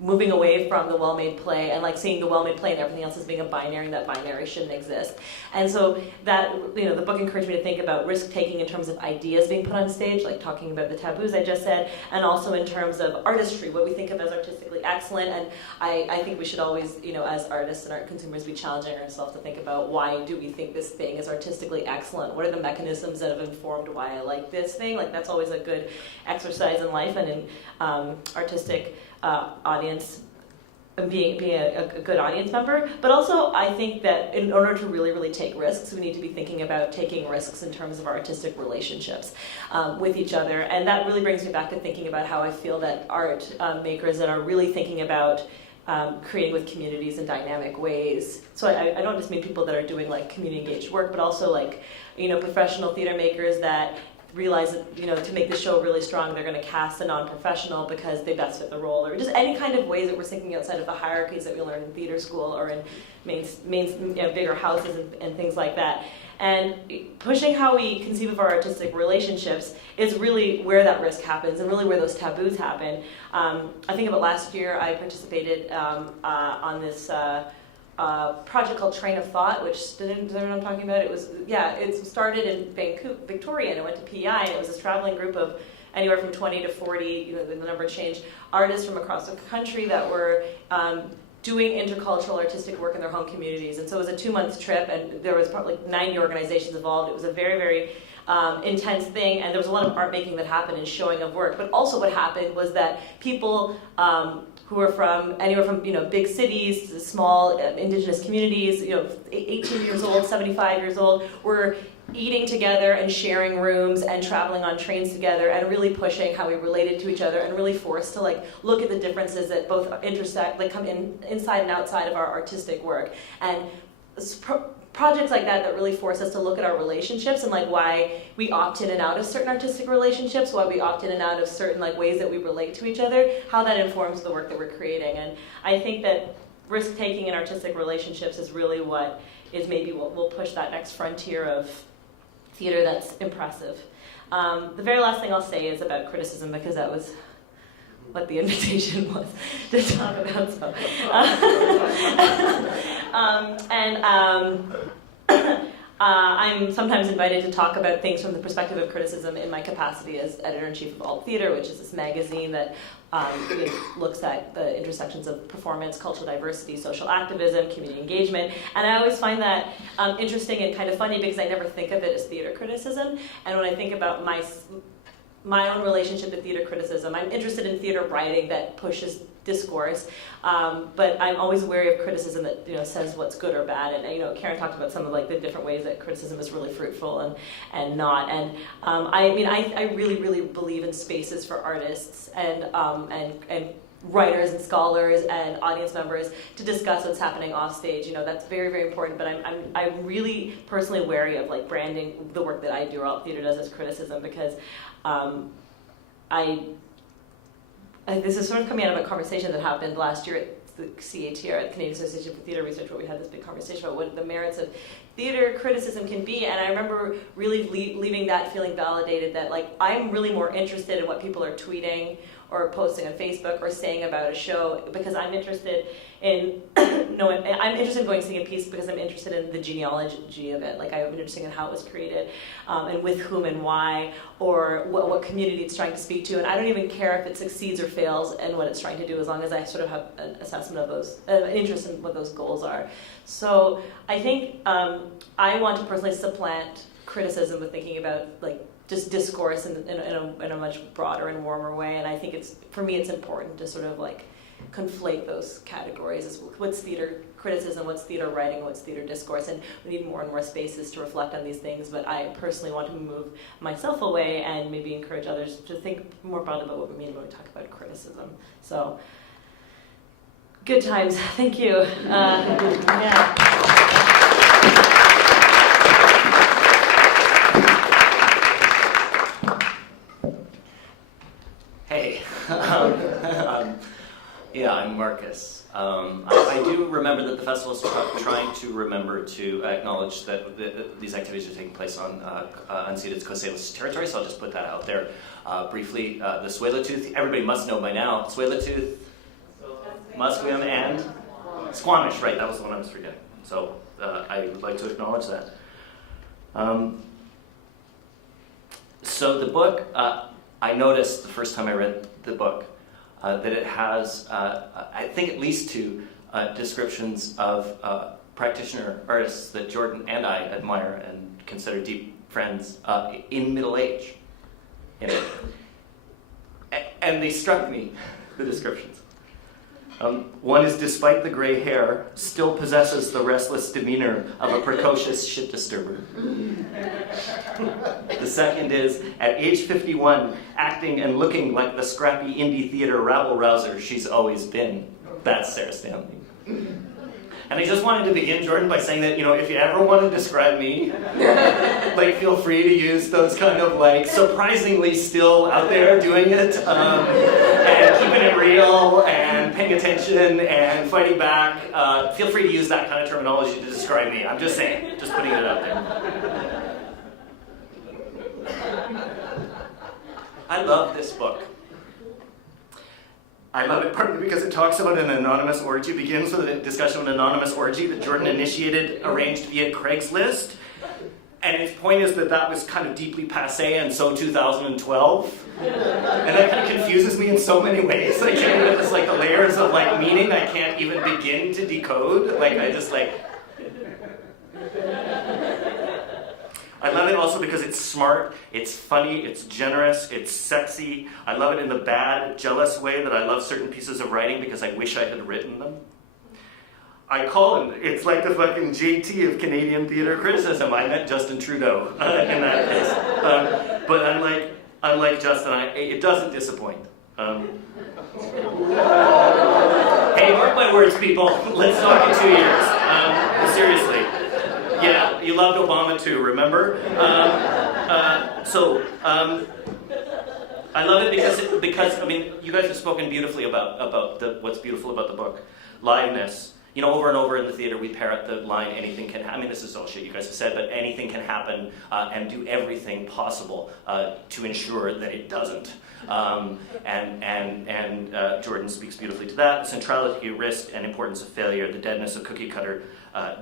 moving away from the well-made play and like seeing the well-made play and everything else as being a binary, and that binary shouldn't exist. And so that, the book encouraged me to think about risk-taking in terms of ideas being put on stage, like talking about the taboos I just said, and also in terms of artistry, what we think of as artistically excellent. And I think we should always, as artists and art consumers, be challenging ourselves to think about why do we think this thing is artistically excellent? What are the mechanisms that have informed why I like this thing? Like that's always a good exercise in life and in artistic audience, being a good audience member. But also I think that in order to really take risks, we need to be thinking about taking risks in terms of our artistic relationships with each other. And that really brings me back to thinking about how I feel that art makers that are really thinking about creating with communities in dynamic ways. So I don't just mean people that are doing like community engaged work, but also like professional theater makers that realize that, to make the show really strong, they're going to cast a non-professional because they best fit the role, or just any kind of ways that we're thinking outside of the hierarchies that we learn in theater school or in bigger houses and things like that. And pushing how we conceive of our artistic relationships is really where that risk happens and really where those taboos happen. I think about last year, I participated on this project called Train of Thought, which does anyone know what I'm talking about? It started in Victoria, and it went to PEI, and it was this traveling group of anywhere from 20 to 40, the number changed, artists from across the country that were doing intercultural artistic work in their home communities. And so it was a 2-month trip, and there was probably 90 organizations involved. It was a very, very intense thing, and there was a lot of art making that happened and showing of work. But also what happened was that people who were from anywhere from big cities to small indigenous communities, 18 years old, 75 years old, were eating together and sharing rooms and traveling on trains together and really pushing how we related to each other and really forced to look at the differences that both intersect, come in inside and outside of our artistic work. And projects like that really force us to look at our relationships and why we opt in and out of certain artistic relationships, why we opt in and out of certain ways that we relate to each other, how that informs the work that we're creating. And I think that risk-taking in artistic relationships is really what is maybe what will push that next frontier of theater that's impressive. The very last thing I'll say is about criticism, because that was what the invitation was to talk about. So, I'm sometimes invited to talk about things from the perspective of criticism in my capacity as editor-in-chief of Alt.theatre, which is this magazine that looks at the intersections of performance, cultural diversity, social activism, community engagement. And I always find that interesting and kind of funny because I never think of it as theater criticism. And when I think about my own relationship to theater criticism, I'm interested in theater writing that pushes discourse, but I'm always wary of criticism that says what's good or bad. And Karen talked about some of the different ways that criticism is really fruitful and not. And I really believe in spaces for artists and writers and scholars and audience members to discuss what's happening off stage. That's very, very important. But I'm really personally wary of branding the work that I do or Alt.theatre does as criticism, because this is sort of coming out of a conversation that happened last year at the CATR, at the Canadian Association for Theatre Research, where we had this big conversation about what the merits of theater criticism can be. And I remember really leaving that feeling validated that I'm really more interested in what people are tweeting or posting on Facebook or saying about a show, because I'm interested in I'm interested in going to see a piece because I'm interested in the genealogy of it. I'm interested in how it was created, and with whom and why, or what community it's trying to speak to. And I don't even care if it succeeds or fails and what it's trying to do, as long as I sort of have an assessment of those, an interest in what those goals are. So I think I want to personally supplant criticism with thinking about just discourse in a much broader and warmer way. And I think for me it's important to sort of conflate those categories as what's theater criticism, what's theater writing, what's theater discourse. And we need more and more spaces to reflect on these things. But I personally want to move myself away and maybe encourage others to think more broadly about what we mean when we talk about criticism. So good times. Thank you. Hey. Yeah, I'm Marcus. I do remember that the festival is trying to remember to acknowledge that these activities are taking place on unceded Coast Salish territory, so I'll just put that out there briefly. The Tsleil-Waututh, everybody must know by now, Tsleil-Waututh, Musqueam, and Squamish, right, that was the one I was forgetting. So I would like to acknowledge that. So the book, I noticed the first time I read the book that it has, I think at least two descriptions of practitioner artists that Jordan and I admire and consider deep friends in middle age. You know. And they struck me, the descriptions. One is, despite the gray hair, still possesses the restless demeanor of a precocious shit disturber. The second is, at age 51, acting and looking like the scrappy indie theater rabble-rouser she's always been. That's Sarah Stanley. And I just wanted to begin, Jordan, by saying that, you know, if you ever want to describe me, like, feel free to use those kind of, like, surprisingly still out there doing it, and keeping it real, and paying attention, and fighting back. Feel free to use that kind of terminology to describe me. I'm just saying, just putting it out there. I love this book. I love it partly because it talks about an anonymous orgy. It begins with a discussion of an anonymous orgy that Jordan initiated, arranged via Craigslist. And its point is that that was kind of deeply passé, and so 2012. And that kind of confuses me in so many ways. I can't even, it's like the layers of like meaning I can't even begin to decode. Like I just like... I love it also because it's smart, it's funny, it's generous, it's sexy. I love it in the bad, jealous way that I love certain pieces of writing because I wish I had written them. I call him, it's like the fucking JT of Canadian theatre criticism. I meant Justin Trudeau in that case. But unlike Justin, it doesn't disappoint. Hey, mark my words, people. Let's talk in 2 years. Seriously. Yeah, you loved Obama too, remember? I love it because I mean, you guys have spoken beautifully about what's beautiful about the book. Liveness. You know, over and over in the theater, we parrot the line, anything can happen. I mean, this is all shit you guys have said, but anything can happen, and do everything possible to ensure that it doesn't. Jordan speaks beautifully to that. The centrality, risk, and importance of failure, the deadness of cookie-cutter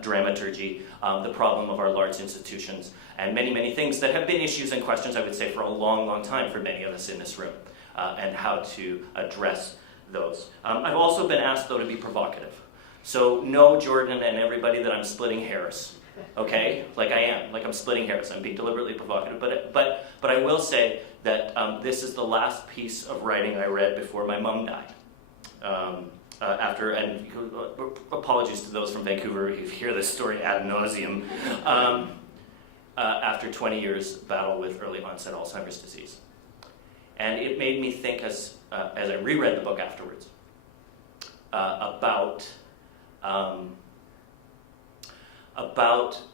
dramaturgy, the problem of our large institutions, and many, many things that have been issues and questions, I would say, for a long, long time for many of us in this room, and how to address those. I've also been asked, though, to be provocative. So no, Jordan and everybody, that I'm splitting hairs, okay? Like I am, like I'm splitting hairs. I'm being deliberately provocative, but I will say that this is the last piece of writing I read before my mom died. And apologies to those from Vancouver who hear this story ad nauseum, after 20 years battle with early onset Alzheimer's disease. And it made me think, as I reread the book afterwards, about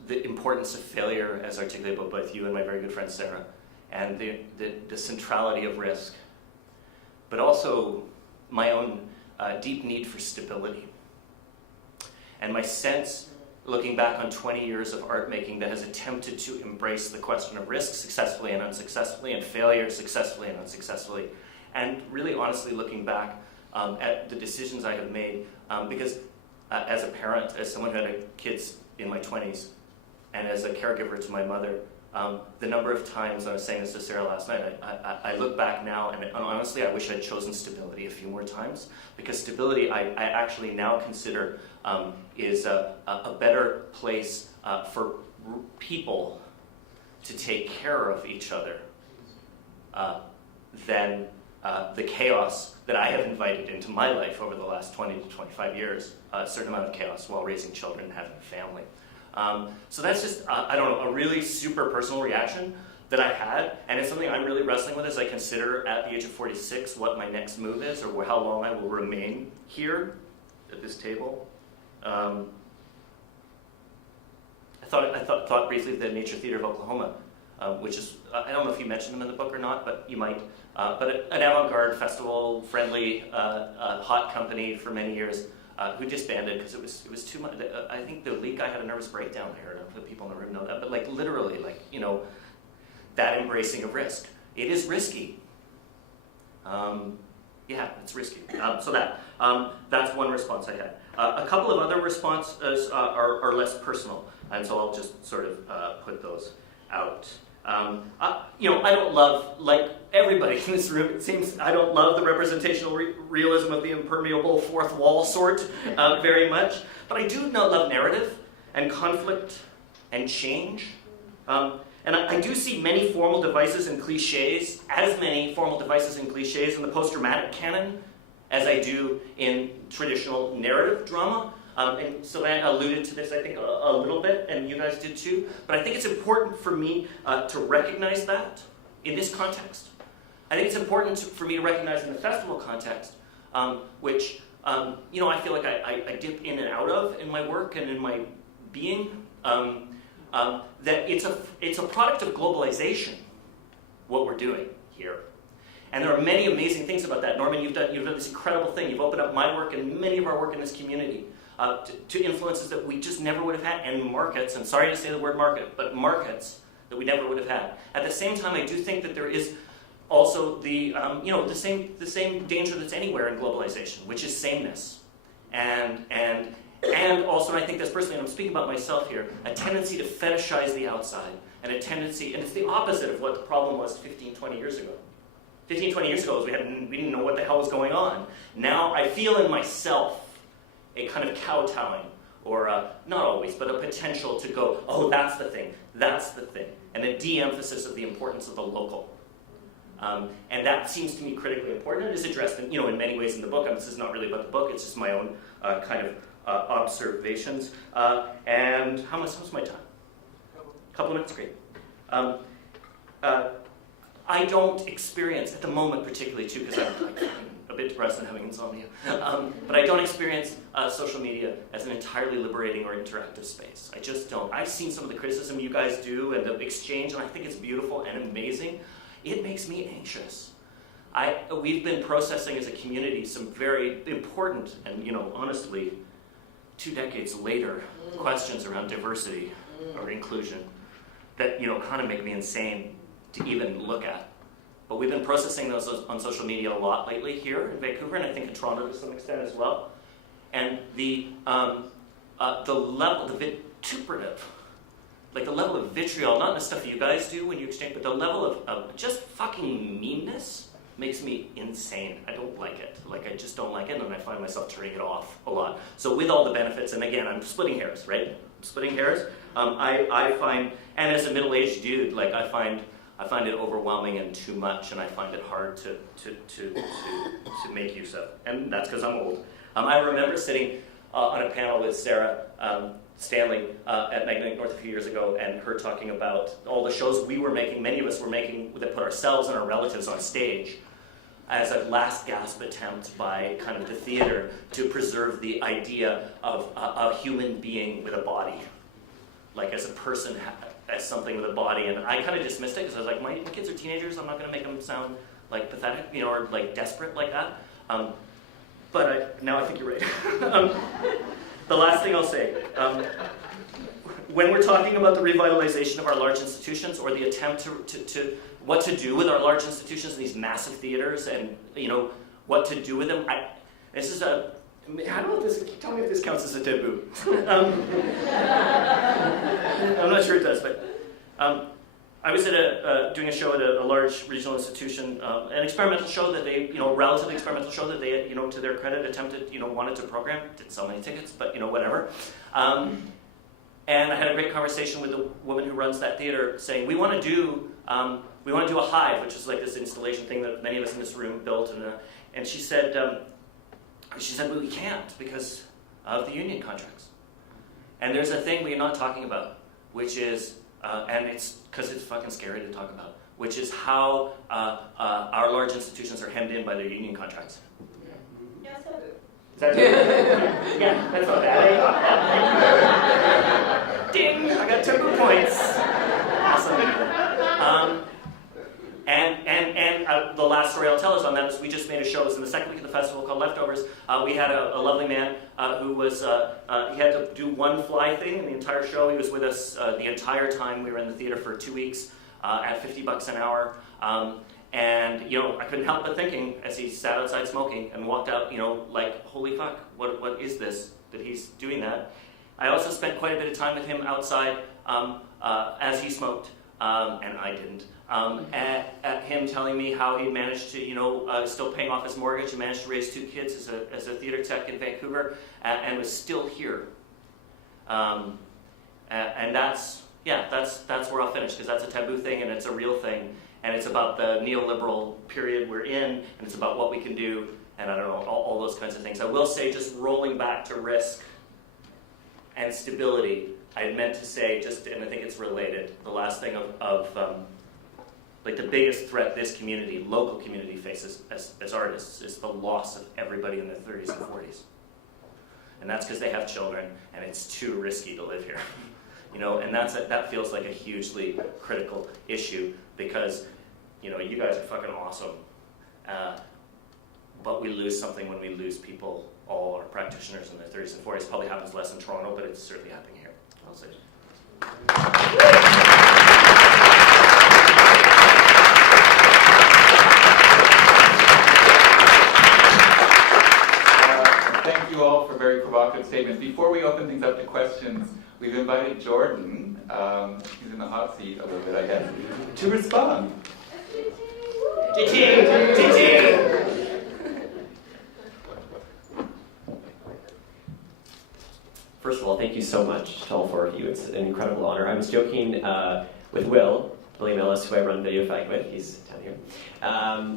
the importance of failure as articulated by both you and my very good friend Sarah, and the centrality of risk, but also my own deep need for stability. And my sense, looking back on 20 years of art making that has attempted to embrace the question of risk successfully and unsuccessfully, and failure successfully and unsuccessfully, and really honestly looking back at the decisions I have made, because as a parent, as someone who had kids in my 20s, and as a caregiver to my mother, the number of times, I was saying this to Sarah last night, I look back now, and honestly I wish I'd chosen stability a few more times, because stability I actually now consider is a better place for people to take care of each other than the chaos that I have invited into my life over the last 20 to 25 years, a certain amount of chaos while raising children and having a family. So that's just, I don't know, a really super personal reaction that I had, and it's something I'm really wrestling with as I consider at the age of 46 what my next move is, or how long I will remain here at this table. I thought briefly of the Nature Theatre of Oklahoma, which is, I don't know if you mentioned them in the book or not, but you might. But an avant-garde festival, friendly, hot company for many years, who disbanded because it was too much. I think the lead guy had a nervous breakdown. I heard. The people in the room know that. But like literally, like, you know, that embracing of risk. It is risky. Yeah, it's risky. So that's one response I had. A couple of other responses are less personal, and so I'll just sort of put those out. You know, I don't love, like everybody in this room, it seems, I don't love the representational realism of the impermeable fourth wall sort very much, but I do love narrative and conflict and change. And I do see many formal devices and cliches, as many formal devices and cliches in the post-dramatic canon as I do in traditional narrative drama. And Sylvain alluded to this, I think, a little bit, and you guys did too. But I think it's important for me to recognize that in this context. I think it's important for me to recognize in the festival context, which, you know, I feel like I dip in and out of in my work and in my being, that it's a product of globalization, what we're doing here. And there are many amazing things about that. Norman, you've done this incredible thing. You've opened up my work and many of our work in this community to influences that we just never would have had, and markets, and sorry to say the word market, but markets that we never would have had. At the same time, I do think that there is also the, you know, the same danger that's anywhere in globalization, which is sameness. And also, I think this personally, and I'm speaking about myself here, a tendency to fetishize the outside, and a tendency, and it's the opposite of what the problem was 15, 20 years ago. 15, 20 years ago, we didn't know what the hell was going on. Now I feel in myself a kind of kowtowing, or not always, but a potential to go, oh, that's the thing, and a de-emphasis of the importance of the local. And that seems to me critically important. It is addressed in, you know, in many ways in the book. This is not really about the book, it's just my own kind of observations. And how's my time? A couple of minutes, great. I don't experience, at the moment particularly too, because I'm a bit depressed and having insomnia, but I don't experience social media as an entirely liberating or interactive space. I just don't. I've seen some of the criticism you guys do and the exchange, and I think it's beautiful and amazing. It makes me anxious. We've been processing as a community some very important and, you know, honestly, 2 decades later, questions around diversity or inclusion that, you know, kind of make me insane to even look at. But we've been processing those on social media a lot lately here in Vancouver, and I think in Toronto to some extent as well. And the level, the vituperative, like the level of vitriol, not the stuff you guys do when you exchange, but the level of just fucking meanness makes me insane. I don't like it. Like, I just don't like it, and I find myself turning it off a lot. So with all the benefits, and again, I'm splitting hairs, right? I'm splitting hairs. I find, and as a middle-aged dude, like I find it overwhelming and too much, and I find it hard to make use of. And that's because I'm old. I remember sitting on a panel with Sarah Stanley at Magnetic North a few years ago, and her talking about all the shows we were making, many of us were making, that put ourselves and our relatives on stage as a last gasp attempt by kind of the theater to preserve the idea of a human being with a body, like as a person, as something with a body. And I kind of dismissed it because I was like, my kids are teenagers, I'm not going to make them sound like pathetic, you know, or like desperate like that. But now I think you're right. The last thing I'll say, when we're talking about the revitalization of our large institutions, or the attempt to what to do with our large institutions, these massive theaters, and, you know, what to do with them, I don't know if this, tell me if this counts as a taboo. I'm not sure it does, but I was doing a show at a large regional institution, an experimental show that they, you know, relatively experimental show that they, you know, to their credit, attempted, you know, wanted to program. Didn't sell many tickets, but, you know, whatever. And I had a great conversation with the woman who runs that theater, saying, we want to do a hive, which is like this installation thing that many of us in this room built, and she said, well, we can't because of the union contracts. And there's a thing we're not talking about, which is, and it's because it's fucking scary to talk about, which is how our large institutions are hemmed in by their union contracts. Yes, I do. Is that true? Yeah, that's not bad. Ding! I got 2 points. Awesome. And the last story I'll tell is on that is we just made a show. It was in the second week of the festival called Leftovers. We had a lovely man who was, he had to do one fly thing in the entire show. He was with us the entire time. We were in the theater for 2 weeks at $50 an hour. And, you know, I couldn't help but thinking as he sat outside smoking and walked out, you know, like, holy fuck, what is this that he's doing that? I also spent quite a bit of time with him outside as he smoked, and I didn't. At him telling me how he managed to, you know, still paying off his mortgage, he managed to raise 2 kids as a theater tech in Vancouver, and was still here. And that's where I'll finish, because that's a taboo thing and it's a real thing, and it's about the neoliberal period we're in, and it's about what we can do, and I don't know, all those kinds of things. I will say, just rolling back to risk and stability, I had meant to say, and I think it's related, the last thing of like the biggest threat this community, local community, faces as artists is the loss of everybody in their 30s and 40s. And that's because they have children, and it's too risky to live here. You know, and that feels like a hugely critical issue, because, you know, you guys are fucking awesome, but we lose something when we lose people, all our practitioners in their 30s and 40s. Probably happens less in Toronto, but it's certainly happening here. I'll say. Thank you all for very provocative statements. Before we open things up to questions, we've invited Jordan, he's in the hot seat a little bit, I guess, to respond. First of all, thank you so much to all 4 of you. It's an incredible honor. I was joking with William Ellis, who I run Video Fag with, he's down here,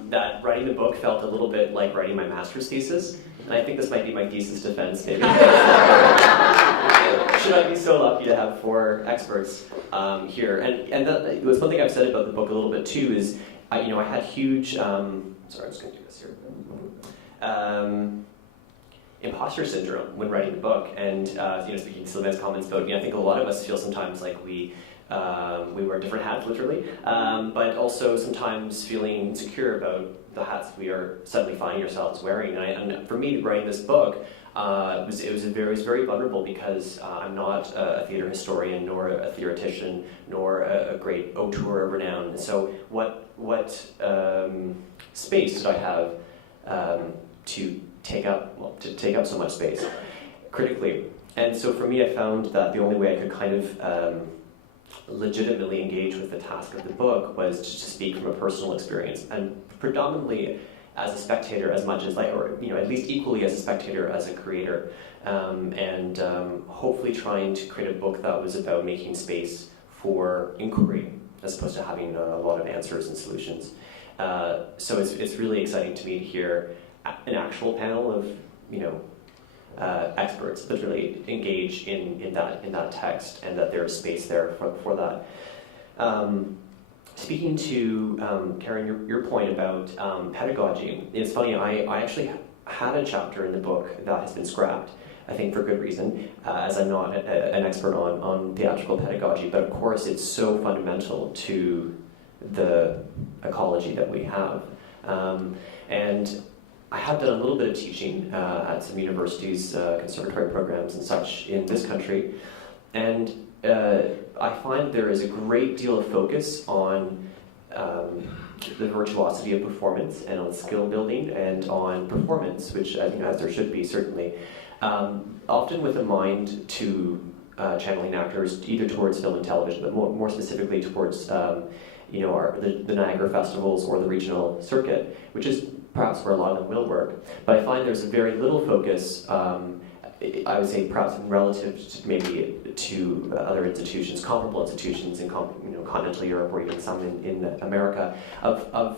that writing the book felt a little bit like writing my master's thesis. And I think this might be my thesis defense, maybe. Should I be so lucky to have 4 experts here? And that was one thing I've said about the book a little bit too, is I had huge, sorry, I'm just going to do this here. Imposter syndrome when writing the book, and speaking to Sylvain's comments about, I think a lot of us feel sometimes like we wear different hats, literally, but also sometimes feeling insecure about the hats we are suddenly finding ourselves wearing. And for me, writing this book, it was very vulnerable, because I'm not a theater historian, nor a theoretician, nor a great auteur of renown. So what space did I have to take up so much space critically? And so for me, I found that the only way I could kind of legitimately engage with the task of the book was to speak from a personal experience, and predominantly as a spectator as much as at least equally as a spectator as a creator, and hopefully trying to create a book that was about making space for inquiry as opposed to having a lot of answers and solutions. So it's really exciting to me to hear an actual panel of experts that really engage in that text, and that there's space there for that. Speaking to Karen, your point about pedagogy, it's funny. I actually had a chapter in the book that has been scrapped, I think for good reason, as I'm not an expert on theatrical pedagogy, but of course it's so fundamental to the ecology that we have. And I have done a little bit of teaching at some universities, conservatory programs and such in this country, and I find there is a great deal of focus on the virtuosity of performance, and on skill building, and on performance, which as there should be, certainly. Often with a mind to channeling actors either towards film and television, but more specifically towards the Niagara festivals or the regional circuit, which is perhaps where a lot of them will work. But I find there's very little focus, I would say perhaps relative to maybe to other institutions, comparable institutions in continental Europe, or even some in America, of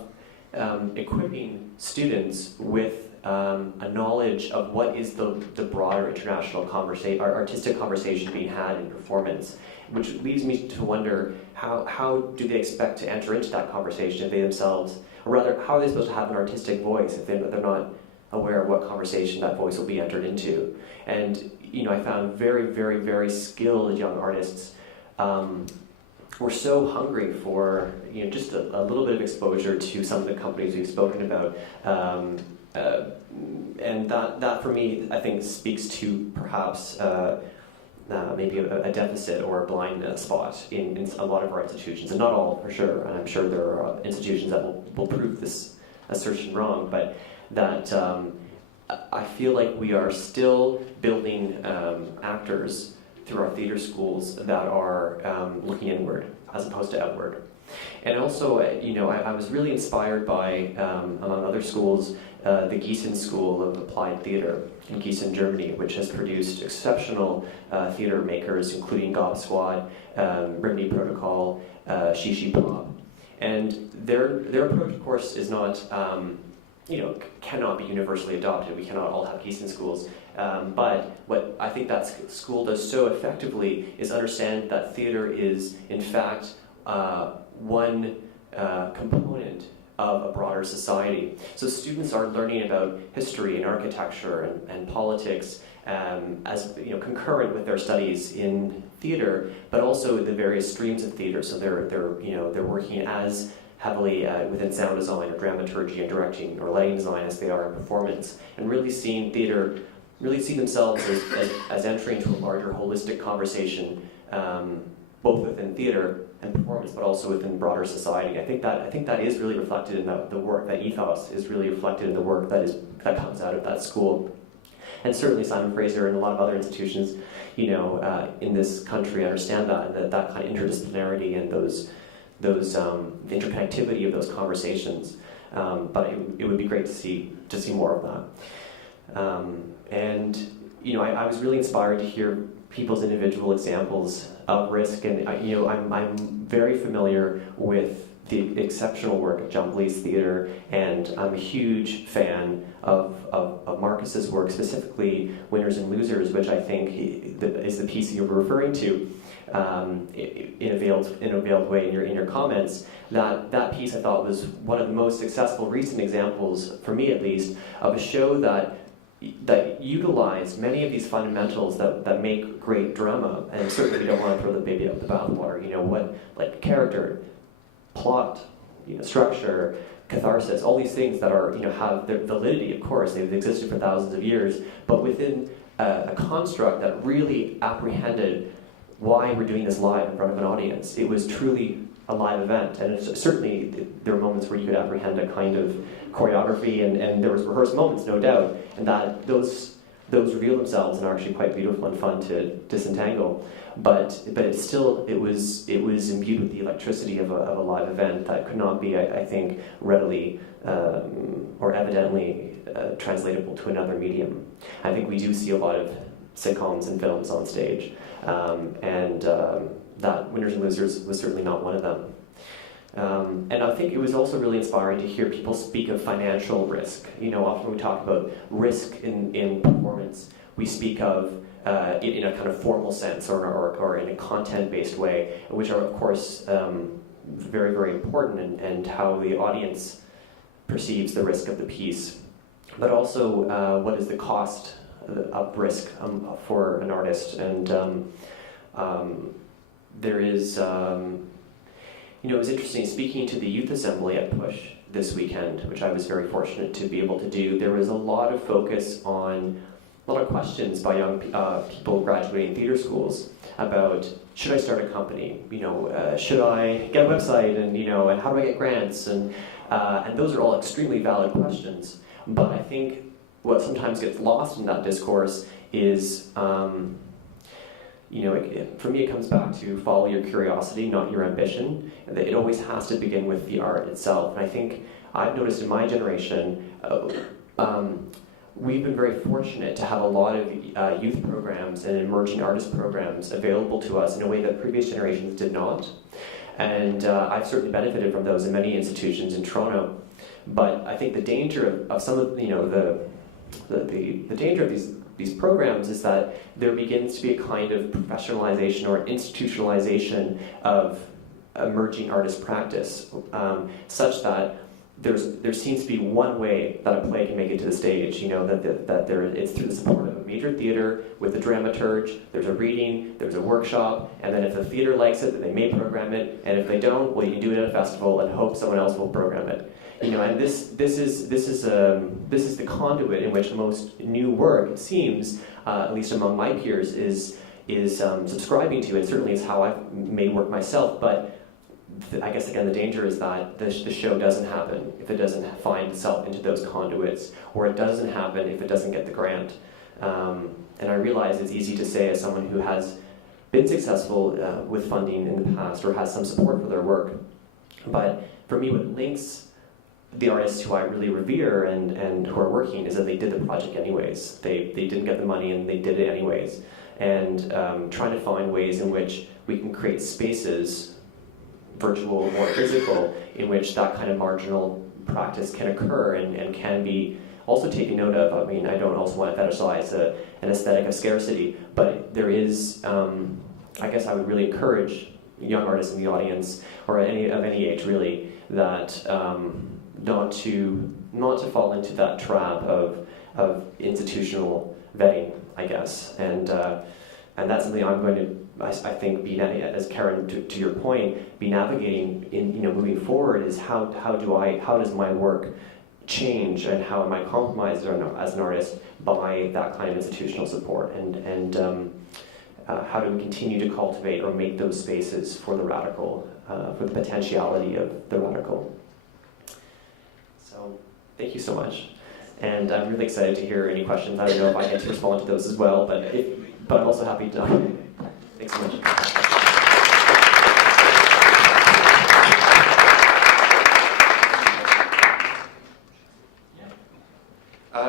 equipping students with a knowledge of what is the broader international artistic conversation being had in performance, which leads me to wonder how do they expect to enter into that conversation if they themselves, or rather, how are they supposed to have an artistic voice if they're not aware of what conversation that voice will be entered into? And I found very, very, very skilled young artists we're so hungry for just a little bit of exposure to some of the companies we've spoken about, and that for me I think speaks to perhaps maybe a deficit or a blind spot in a lot of our institutions, and not all for sure, and I'm sure there are institutions that will prove this assertion wrong, but that I feel like we are still building actors through our theatre schools that are looking inward as opposed to outward. And also, I was really inspired by, among other schools, the Gießen School of Applied Theatre in Gießen, Germany, which has produced exceptional theatre makers, including Gob Squad, Rimini Protocol, Shishi Pop. And their approach, of course, is not, cannot be universally adopted. We cannot all have Gießen schools. But what I think that school does so effectively is understand that theatre is, in fact, one component of a broader society. So students are learning about history and architecture and politics as concurrent with their studies in theatre, but also the various streams of theatre. So they're working as heavily within sound design or dramaturgy and directing or lighting design as they are in performance, and really seeing theatre, really see themselves as entering into a larger holistic conversation, both within theatre and performance, but also within broader society. I think that is really reflected in the work. That ethos is really reflected in the work that comes out of that school. And certainly Simon Fraser and a lot of other institutions, in this country understand that, and that kind of interdisciplinarity and the interconnectivity of those conversations. But it would be great to see more of that. And I was really inspired to hear people's individual examples of risk, and I'm very familiar with the exceptional work of John Blee's theatre, and I'm a huge fan of Marcus's work, specifically Winners and Losers, which I think is the piece you were referring to in a veiled way in your comments. That piece I thought was one of the most successful recent examples, for me at least, of a show that utilize many of these fundamentals that make great drama, and certainly we don't want to throw the baby out with the bathwater. Like character, plot, structure, catharsis, all these things that are have their validity. Of course, they've existed for thousands of years, but within a construct that really apprehended why we're doing this live in front of an audience. It was truly a live event, and certainly there were moments where you could apprehend a kind of choreography, and there was rehearsed moments, no doubt, and that those reveal themselves and are actually quite beautiful and fun to disentangle. But it was imbued with the electricity of a live event that could not be, I think, readily or evidently translatable to another medium. I think we do see a lot of sitcoms and films on stage, and that Winners and Losers was certainly not one of them. And I think it was also really inspiring to hear people speak of financial risk. Often when we talk about risk in performance, we speak of it in a kind of formal sense or in a content-based way, which are, of course, very, very important, and how the audience perceives the risk of the piece. But also, what is the cost of risk for an artist? And there is... it was interesting, speaking to the youth assembly at PuSh this weekend, which I was very fortunate to be able to do, there was a lot of focus on a lot of questions by young people graduating theatre schools about, should I start a company? Should I get a website? And how do I get grants? And those are all extremely valid questions. But I think what sometimes gets lost in that discourse is, for me it comes back to follow your curiosity, not your ambition. It always has to begin with the art itself. And I think I've noticed in my generation, we've been very fortunate to have a lot of youth programs and emerging artist programs available to us in a way that previous generations did not. And I've certainly benefited from those in many institutions in Toronto. But I think the danger of some of the danger of these programs is that there begins to be a kind of professionalization or institutionalization of emerging artist practice, such that there seems to be one way that a play can make it to the stage. It's through the support of a major theatre with a dramaturge. There's a reading, there's a workshop, and then if the theatre likes it, then they may program it. And if they don't, well, you can do it at a festival and hope someone else will program it. And this is the conduit in which most new work, it seems, at least among my peers, is subscribing to, and certainly is how I've made work myself. But I guess again the danger is that the show doesn't happen if it doesn't find itself into those conduits, or it doesn't happen if it doesn't get the grant. And I realize it's easy to say as someone who has been successful with funding in the past or has some support for their work. But for me, what links the artists who I really revere and who are working is that they did the project anyways. They didn't get the money and they did it anyways. And trying to find ways in which we can create spaces, virtual or physical, in which that kind of marginal practice can occur and can be also taken note of. I mean, I don't also want to fetishize an aesthetic of scarcity, but there is, I guess I would really encourage young artists in the audience, or of any age really, that not to fall into that trap of institutional vetting, I guess. And that's something I'm going to, I think, as Karen, to your point, be navigating in moving forward, is how does my work change, and how am I compromised as an artist by that kind of institutional support, and how do we continue to cultivate or make those spaces for the radical, for the potentiality of the radical. So thank you so much, and I'm really excited to hear any questions. I don't know if I get to respond to those as well, but I'm also happy to. Thanks so much.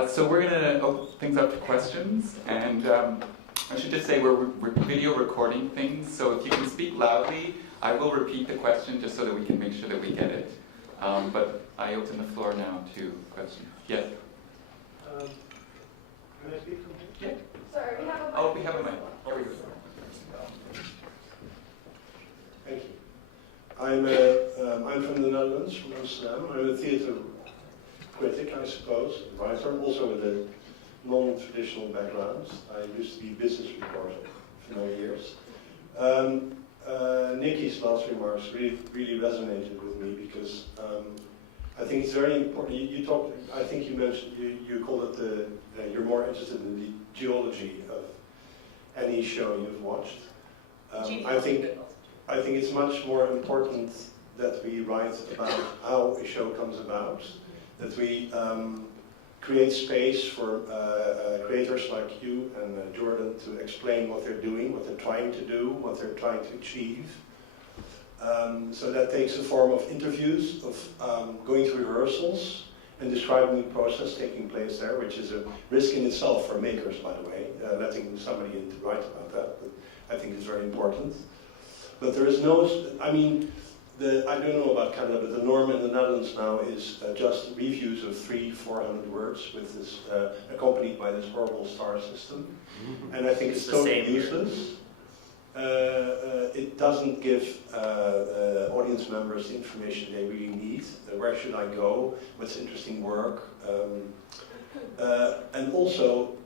So we're going to open things up to questions, and I should just say we're video recording things, so if you can speak loudly, I will repeat the question just so that we can make sure that we get it. But I open the floor now to questions. Yes? Can I speak from here? Yeah. Sorry, we have a mic. Oh, we have a mic. Here we go. Thank you. I'm from the Netherlands, from Amsterdam. I'm a theatre critic, I suppose, writer, also with a non-traditional background. I used to be a business reporter for many years. Nikki's last remarks really resonated with me because I think it's very important. You talked. I think you mentioned you called it you're more interested in the geology of any show you've watched. I think it's much more important that we write about how a show comes about, that we create space for creators like you and Jordan to explain what they're doing, what they're trying to do, what they're trying to achieve. So that takes the form of interviews, of going to rehearsals and describing the process taking place there, which is a risk in itself for makers, by the way, letting somebody in to write about that. But I think it's very important. But there is no, I mean, I don't know about Canada, but the norm in the Netherlands now is just reviews of 300-400 words with this, accompanied by this horrible star system. And I think it's totally useless. It doesn't give audience members the information they really need. Where should I go? What's interesting work? And also,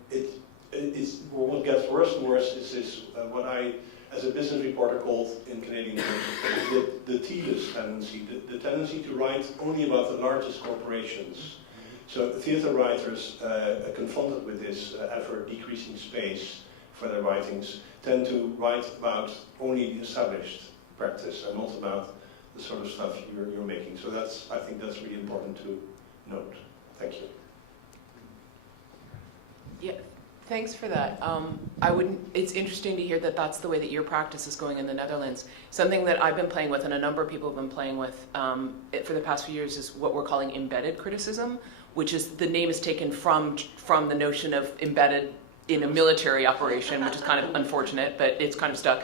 what gets worse and worse is what I, as a business reporter, called in Canadian terms the tedious tendency, the tendency to write only about the largest corporations. So theatre writers, confronted with this ever-decreasing space for their writings, tend to write about only the established practice and not about the sort of stuff you're making. So I think that's really important to note. Thank you. Yeah, thanks for that. It's interesting to hear that that's the way that your practice is going in the Netherlands. Something that I've been playing with and a number of people have been playing with for the past few years is what we're calling embedded criticism, which is, the name is taken from the notion of embedded in a military operation, which is kind of unfortunate, but it's kind of stuck.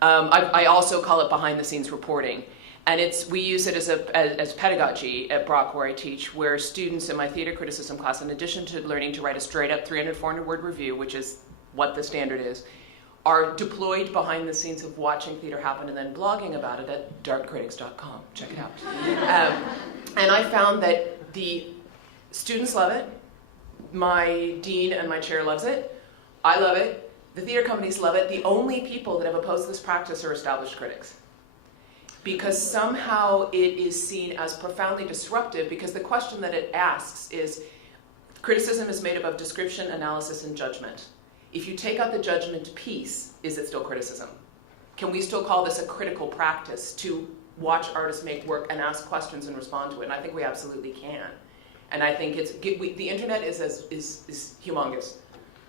I also call it behind the scenes reporting. And we use it as pedagogy at Brock, where I teach, where students in my theater criticism class, in addition to learning to write a straight up 300, 400 word review, which is what the standard is, are deployed behind the scenes of watching theater happen and then blogging about it at darkcritics.com. Check it out. And I found that the students love it, my dean and my chair loves it, I love it, the theater companies love it. The only people that have opposed this practice are established critics. Because somehow it is seen as profoundly disruptive, because the question that it asks is, criticism is made up of description, analysis, and judgment. If you take out the judgment piece, is it still criticism? Can we still call this a critical practice to watch artists make work and ask questions and respond to it? And I think we absolutely can. And I think the internet is humongous.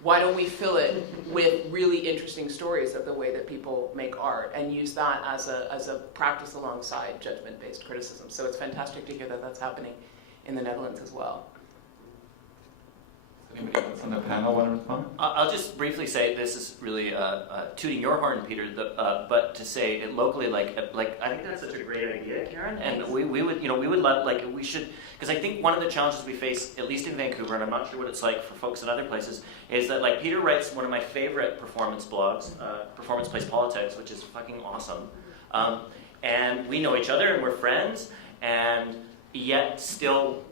Why don't we fill it with really interesting stories of the way that people make art and use that as a practice alongside judgment-based criticism? So it's fantastic to hear that that's happening in the Netherlands as well. Anybody else on the panel want to respond? I'll just briefly say this is really tooting your horn, Peter. But to say it locally, like I think that's such a great idea, Karen. And we would love, like, we should, because I think one of the challenges we face, at least in Vancouver, and I'm not sure what it's like for folks in other places, is that, like, Peter writes one of my favorite performance blogs, Performance Plays Politics, which is fucking awesome. And we know each other and we're friends, and yet still,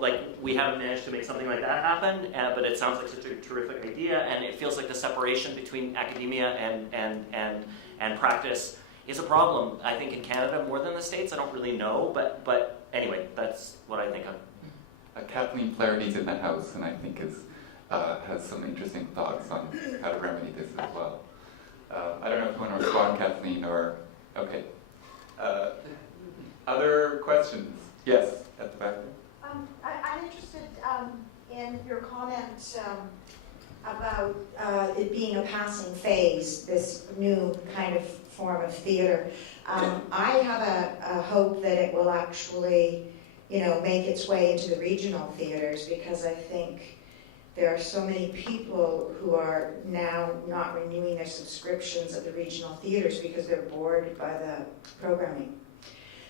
like, we haven't managed to make something like that happen, but it sounds like such a terrific idea, and it feels like the separation between academia and practice is a problem, I think, in Canada more than the States. I don't really know, but anyway, that's what I think of. Kathleen Flaherty's in the house, and I think has some interesting thoughts on how to remedy this as well. I don't know if you want to respond, Kathleen, or... Okay. Other questions? Yes, at the back there. I'm interested in your comment about it being a passing phase, this new kind of form of theater. I have a hope that it will actually, make its way into the regional theaters, because I think there are so many people who are now not renewing their subscriptions at the regional theaters because they're bored by the programming.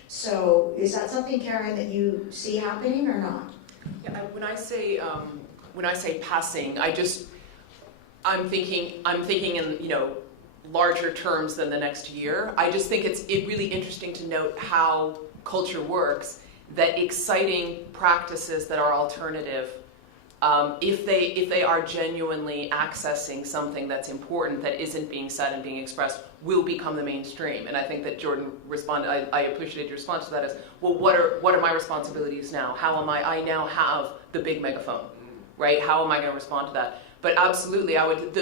So is that something, Karen, that you see happening or not? Yeah, when I say passing, I'm thinking in larger terms than the next year. I just think it's really interesting to note how culture works. That exciting practices that are alternative, if they are genuinely accessing something that's important that isn't being said and being expressed, will become the mainstream. And I think that Jordan responded. I appreciated your response to that as, well, what are my responsibilities now? How am I now have the big megaphone, right? How am I going to respond to that? But absolutely, I would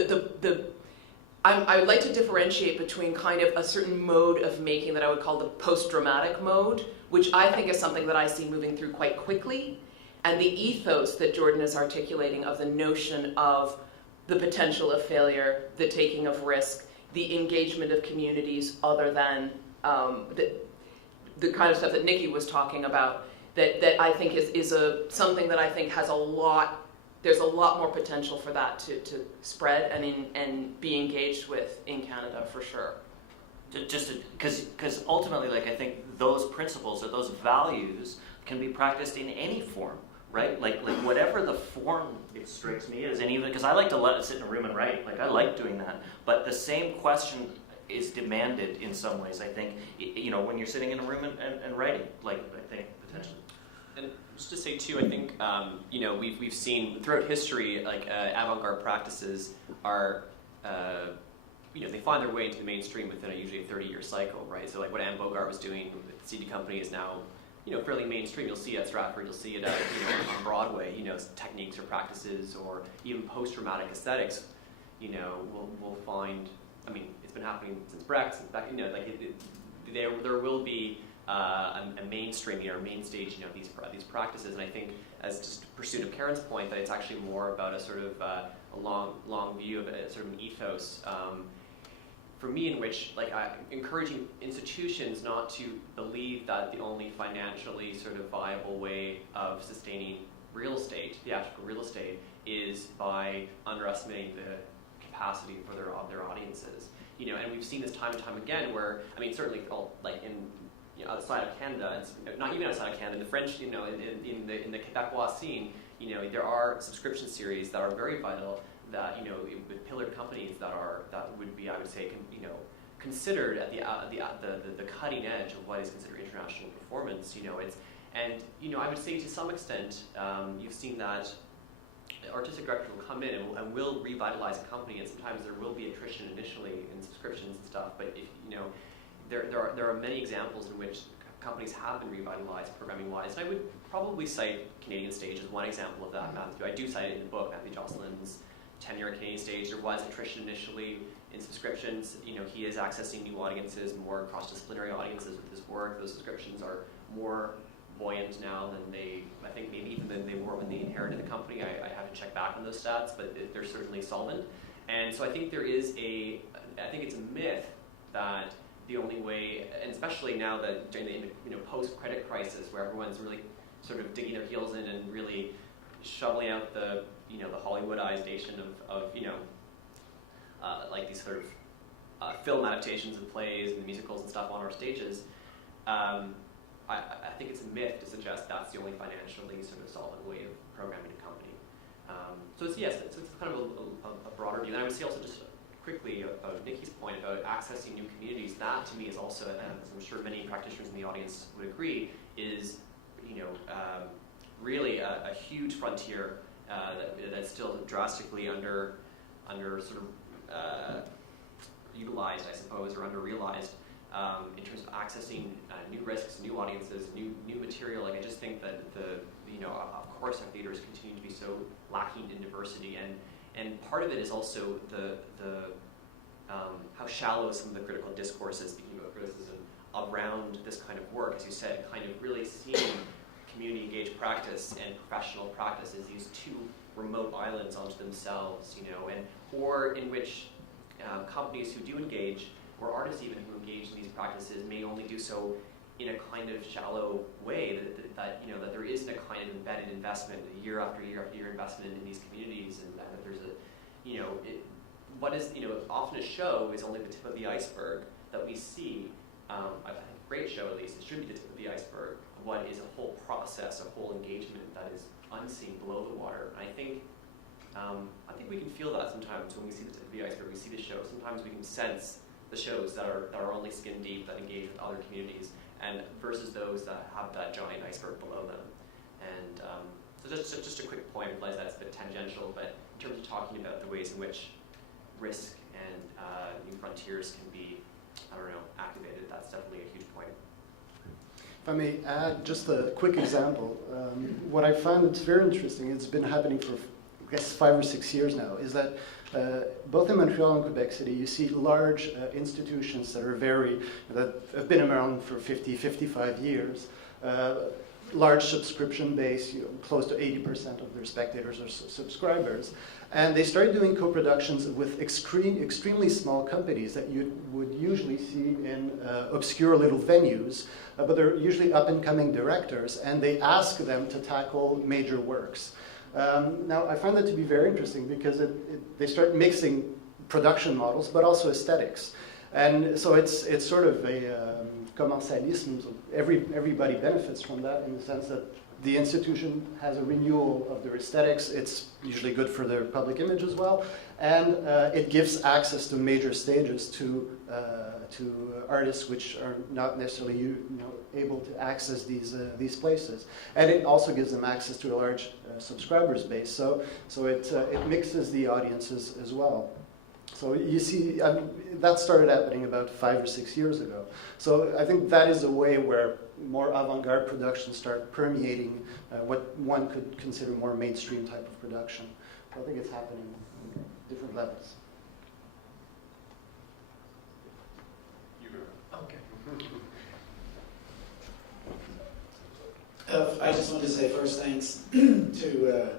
I would like to differentiate between kind of a certain mode of making that I would call the post-dramatic mode, which I think is something that I see moving through quite quickly, and the ethos that Jordan is articulating of the notion of the potential of failure, the taking of risk, the engagement of communities other than the kind of stuff that Nikki was talking about, that I think is something that I think has there's a lot more potential for that to spread and be engaged with in Canada for sure. Just because ultimately, like, I think those principles or those values can be practiced in any form, right? Like whatever the form it strikes me as, and even because I like to sit in a room and write, like I like doing that. But the same question is demanded in some ways. I think when you're sitting in a room and writing, like I think potentially. And just to say too, I think we've seen throughout history, like avant-garde practices are they find their way into the mainstream within usually a 30-year cycle, right? So like what Anne Bogart was doing with the CD Company is now fairly mainstream. You'll see it at Stratford, you'll see it at on Broadway. Techniques or practices or even post-dramatic aesthetics. We'll find. I mean, it's been happening since Brecht. There will be a mainstream or main stage, these practices, and I think, as just pursuit of Karen's point, that it's actually more about a sort of a long view of a sort of an ethos. For me, in which I'm encouraging institutions not to believe that the only financially sort of viable way of sustaining real estate, theatrical real estate, is by underestimating the capacity for their audiences. And we've seen this time and time again, where certainly outside of Canada, and not even outside of Canada, in the French, in the Quebecois scene, there are subscription series that are very vital. That with pillared companies that would be, I would say, considered at the cutting edge of what is considered international performance. And I would say to some extent, you've seen that artistic directors will come in and will revitalize a company, and sometimes there will be attrition initially in subscriptions and stuff. But if there are many examples in which companies have been revitalized programming-wise, and I would probably cite Canadian Stage as one example of that. Matthew, I do cite it in the book. Matthew Jocelyn's tenure at Canadian Stage, there was attrition initially in subscriptions. He is accessing new audiences, more cross-disciplinary audiences with his work. Those subscriptions are more buoyant now than I think maybe even than they were when they inherited the company. I have to check back on those stats, but they're certainly solvent. And so I think I think it's a myth that the only way, and especially now that during the post-credit crisis, where everyone's really sort of digging their heels in and really shoveling out the Hollywoodization of like these sort of film adaptations of plays and musicals and stuff on our stages. I think it's a myth to suggest that's the only financially sort of solid way of programming a company. So it's kind of a broader view. And I would say also just quickly about Nikki's point about accessing new communities. That to me is also, as I'm sure many practitioners in the audience would agree, is really a huge frontier that's still drastically under sort of utilized, I suppose, or under-realized in terms of accessing new risks, new audiences, new material. Like I just think that of course our theaters continue to be so lacking in diversity, and part of it is also the how shallow some of the critical discourse is, speaking about criticism, around this kind of work, as you said, kind of really seeing community engaged practice and professional practice as these two remote islands onto themselves, or in which companies who do engage, or artists even who engage in these practices, may only do so in a kind of shallow way, that there isn't a kind of embedded investment, year after year after year investment in these communities, and that there's what is often a show is only the tip of the iceberg that we see. I think a great show, at least, it should be the tip of the iceberg. What is a whole process, a whole engagement that is unseen below the water. And I think we can feel that sometimes when we see the tip of the iceberg, we see the show. Sometimes we can sense the shows that are only skin deep, that engage with other communities, and versus those that have that giant iceberg below them. And so just a quick point, I realize that's a bit tangential, but in terms of talking about the ways in which risk and new frontiers can be, activated, that's definitely a huge point. If I may add just a quick example, what I found that's very interesting, it's been happening for, I guess, 5 or 6 years now, is that both in Montreal and Quebec City, you see large institutions that have been around for 50, 55 years, large subscription base, close to 80% of their spectators are subscribers. And they started doing co-productions with extremely small companies that you would usually see in obscure little venues, but they're usually up-and-coming directors, and they ask them to tackle major works. Now, I find that to be very interesting because they start mixing production models, but also aesthetics. And so it's sort of a commercialism. So everybody benefits from that in the sense that the institution has a renewal of their aesthetics. It's usually good for their public image as well, and it gives access to major stages to artists which are not necessarily able to access these places. And it also gives them access to a large subscribers base. So it mixes the audiences as well. So you see, that started happening about 5 or 6 years ago. So I think that is a way where more avant-garde productions start permeating what one could consider more mainstream type of production. So I think it's happening on different levels. Okay. I just want to say first thanks to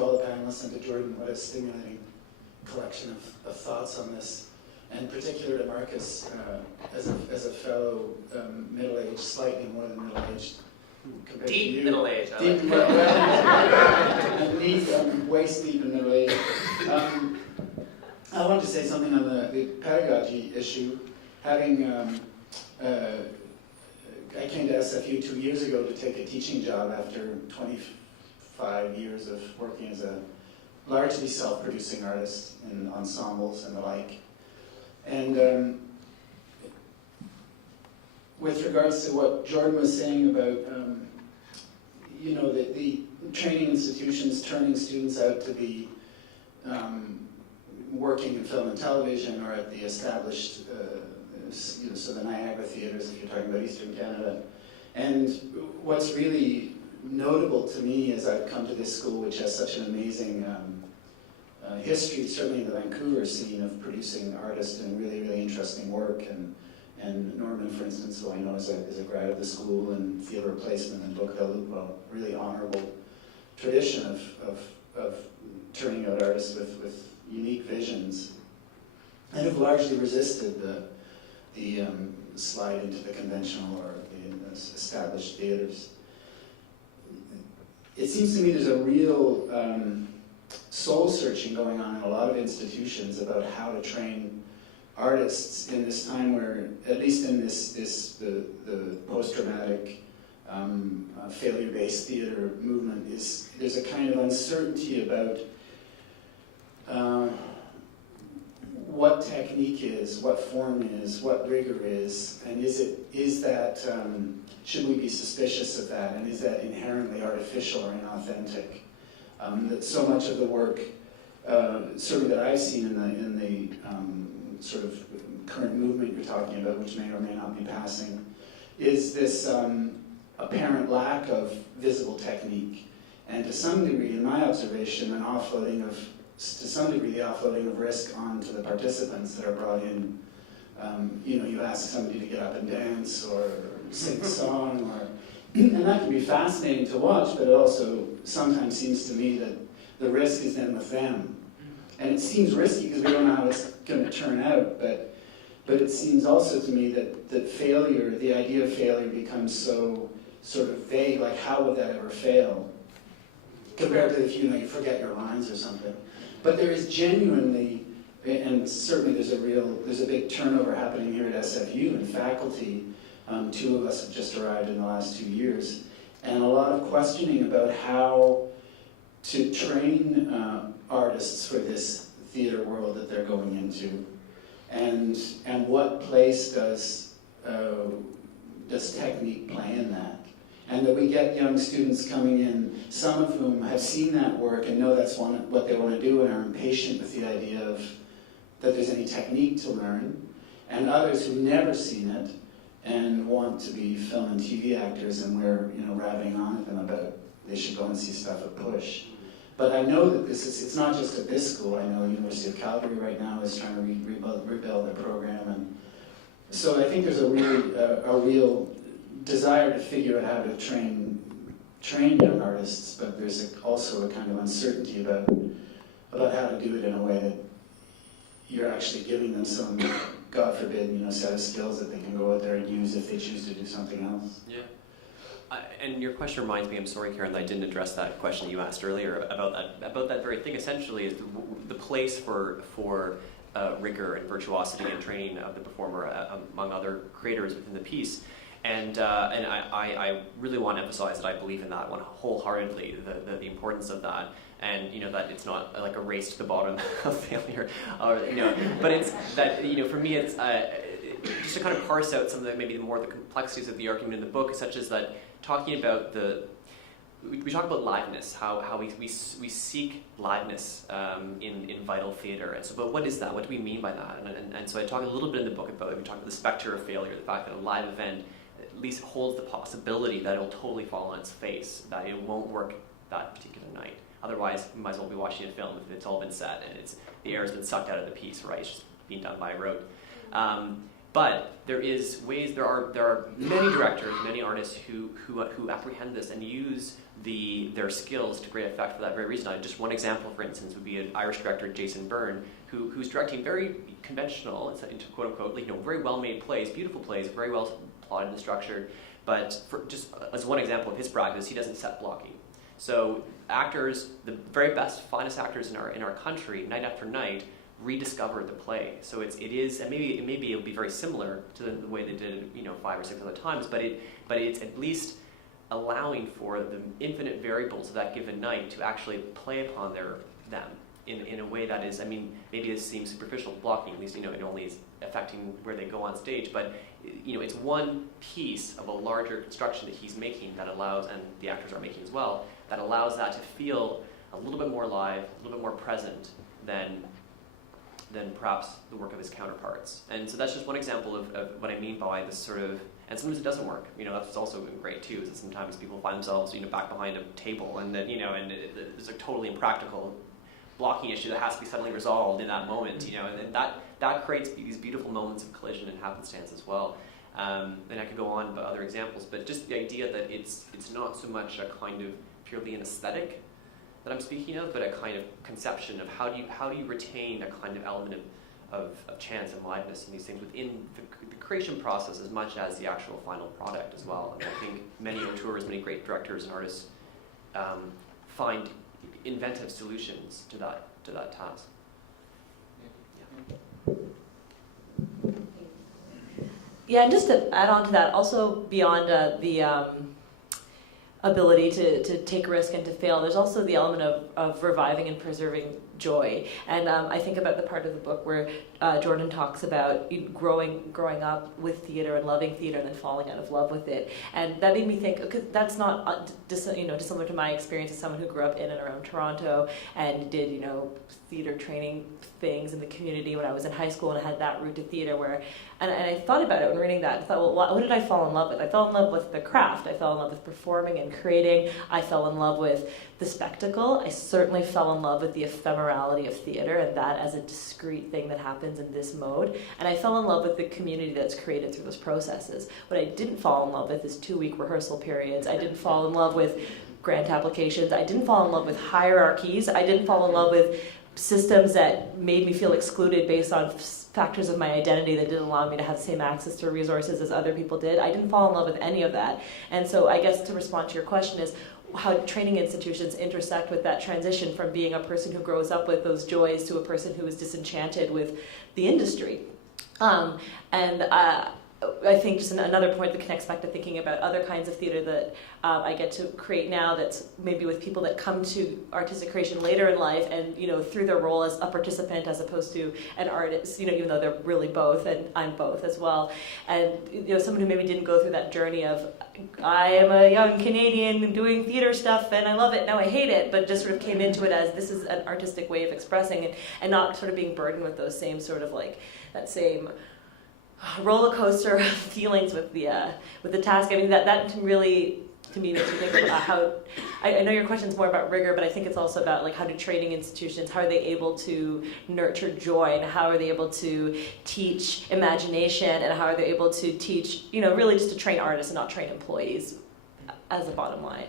all the panelists and to Jordan. What a stimulating collection of thoughts on this, and in particular to Marcus as a fellow middle-aged, slightly more than middle-aged compared to you. Deep middle-aged. Deep waist deep in middle-aged. I want to say something on the pedagogy issue. I came to SFU 2 years ago to take a teaching job after 25 years of working as a largely self-producing artist in ensembles and the like. And with regards to what Jordan was saying about the training institutions turning students out to be working in film and television or at the established, so the Niagara theatres, if you're talking about Eastern Canada. And what's really notable to me as I've come to this school, which has such an amazing history, certainly in the Vancouver scene, of producing artists and really, really interesting work. And Norman, for instance, who I know is a grad of the school, and theatre replacement and Book del Lupo, really honorable tradition of turning out artists with unique visions, and have largely resisted the slide into the conventional or the established theatres. It seems to me there's a real soul-searching going on in a lot of institutions about how to train artists in this time where, at least in the post-traumatic failure-based theatre movement, there's a kind of uncertainty about what technique is, what form is, what rigor is, and should we be suspicious of that, and is that inherently artificial or inauthentic? That so much of the work, certainly that I've seen in the sort of current movement you're talking about, which may or may not be passing, is this apparent lack of visible technique, and to some degree, in my observation, to some degree, the offloading of risk onto the participants that are brought in. You ask somebody to get up and dance or sing a song, and that can be fascinating to watch, but it also sometimes seems to me that the risk is then with them. And it seems risky because we don't know how it's going to turn out, but it seems also to me that failure, the idea of failure, becomes so sort of vague, like how would that ever fail? Compared to if you forget your lines or something. But there is genuinely, and certainly there's a big turnover happening here at SFU in faculty. 2 of us have just arrived in the last 2 years, and a lot of questioning about how to train artists for this theatre world that they're going into, and what place does technique play in that? And that we get young students coming in, some of whom have seen that work and know that's what they want to do and are impatient with the idea of that there's any technique to learn, and others who've never seen it and want to be film and TV actors, and we're rabbing on at them about they should go and see stuff at PuSh. But I know that it's not just at this school. I know the University of Calgary right now is trying to rebuild their program, and so I think there's a real desire to figure out how to train young artists, but there's also a kind of uncertainty about how to do it in a way that you're actually giving them some, God forbid, set of skills that they can go out there and use if they choose to do something else. Yeah. And your question reminds me, I'm sorry, Karen, that I didn't address that question you asked earlier about that very thing. Essentially, is the place for rigor and virtuosity and training of the performer, among other creators within the piece. And I really want to emphasize that I believe in that one wholeheartedly, the importance of that, and that it's not like a race to the bottom of failure, but it's that for me it's just to kind of parse out some of the complexities of the argument in the book, such as that talking about we talk about liveness, how we seek liveness in vital theatre, and so but what is that? What do we mean by that? And so I talk a little bit in the book about it. We talk about the specter of failure, the fact that a live event at least holds the possibility that it'll totally fall on its face, that it won't work that particular night. Otherwise, we might as well be watching a film if it's all been set and the air has been sucked out of the piece, right? It's just being done by rote. But there are many directors, many artists who apprehend this and use their skills to great effect for that very reason. Just one example, for instance, would be an Irish director, Jason Byrne, who's directing very conventional, into quote unquote, very well-made plays, beautiful plays, very well plotted and structured. But just as one example of his practice, he doesn't set blocking. So actors, the very best, finest actors in our country, night after night, rediscover the play. So it is, and maybe it'll be very similar to the way they did it, 5 or 6 other times. But it's at least allowing for the infinite variables of that given night to actually play upon them. in a way that is, I mean, maybe this seems superficial blocking, at least, it only is affecting where they go on stage, but, it's one piece of a larger construction that he's making that allows, and the actors are making as well, that allows that to feel a little bit more live, a little bit more present than perhaps the work of his counterparts. And so that's just one example of what I mean by this sort of, and sometimes it doesn't work. That's also great too, is that sometimes people find themselves, back behind a table, and then, there's a totally impractical blocking issue that has to be suddenly resolved in that moment, and that creates these beautiful moments of collision and happenstance as well. And I could go on about other examples, but just the idea that it's not so much a kind of purely an aesthetic that I'm speaking of, but a kind of conception of how do you retain a kind of element of chance and liveness and these things within the creation process as much as the actual final product as well. And I think many auteurs, many great directors and artists find inventive solutions to that task. Yeah, and just to add on to that, also beyond the ability to take risk and to fail, there's also the element of reviving and preserving joy. And I think about the part of the book where Jordan talks about growing up with theater and loving theater and then falling out of love with it. And that made me think, because that's not dissimilar to my experience as someone who grew up in and around Toronto and did theater training things in the community when I was in high school, and I had that route to theater where, and I thought about it when reading that. I thought, well, what did I fall in love with? I fell in love with the craft. I fell in love with performing and creating. I fell in love with the spectacle. I certainly fell in love with the ephemerality of theater and that as a discrete thing that happens in this mode. And I fell in love with the community that's created through those processes. What I didn't fall in love with is 2-week rehearsal periods. I didn't fall in love with grant applications. I didn't fall in love with hierarchies. I didn't fall in love with systems that made me feel excluded based on factors of my identity that didn't allow me to have the same access to resources as other people did. I didn't fall in love with any of that. And so I guess to respond to your question is how training institutions intersect with that transition from being a person who grows up with those joys to a person who is disenchanted with the industry. I think just another point that connects back to thinking about other kinds of theater that I get to create now, that's maybe with people that come to artistic creation later in life and, through their role as a participant as opposed to an artist, even though they're really both, and I'm both as well. And, someone who maybe didn't go through that journey of, I am a young Canadian doing theater stuff and I love it, now I hate it, but just sort of came into it as this is an artistic way of expressing and not sort of being burdened with those same sort of that same roller coaster of feelings with the task. I mean, that really, to me, makes me think about how, I know your question's more about rigor, but I think it's also about how do training institutions, how are they able to nurture joy, and how are they able to teach imagination, and how are they able to teach, really just to train artists and not train employees as a bottom line.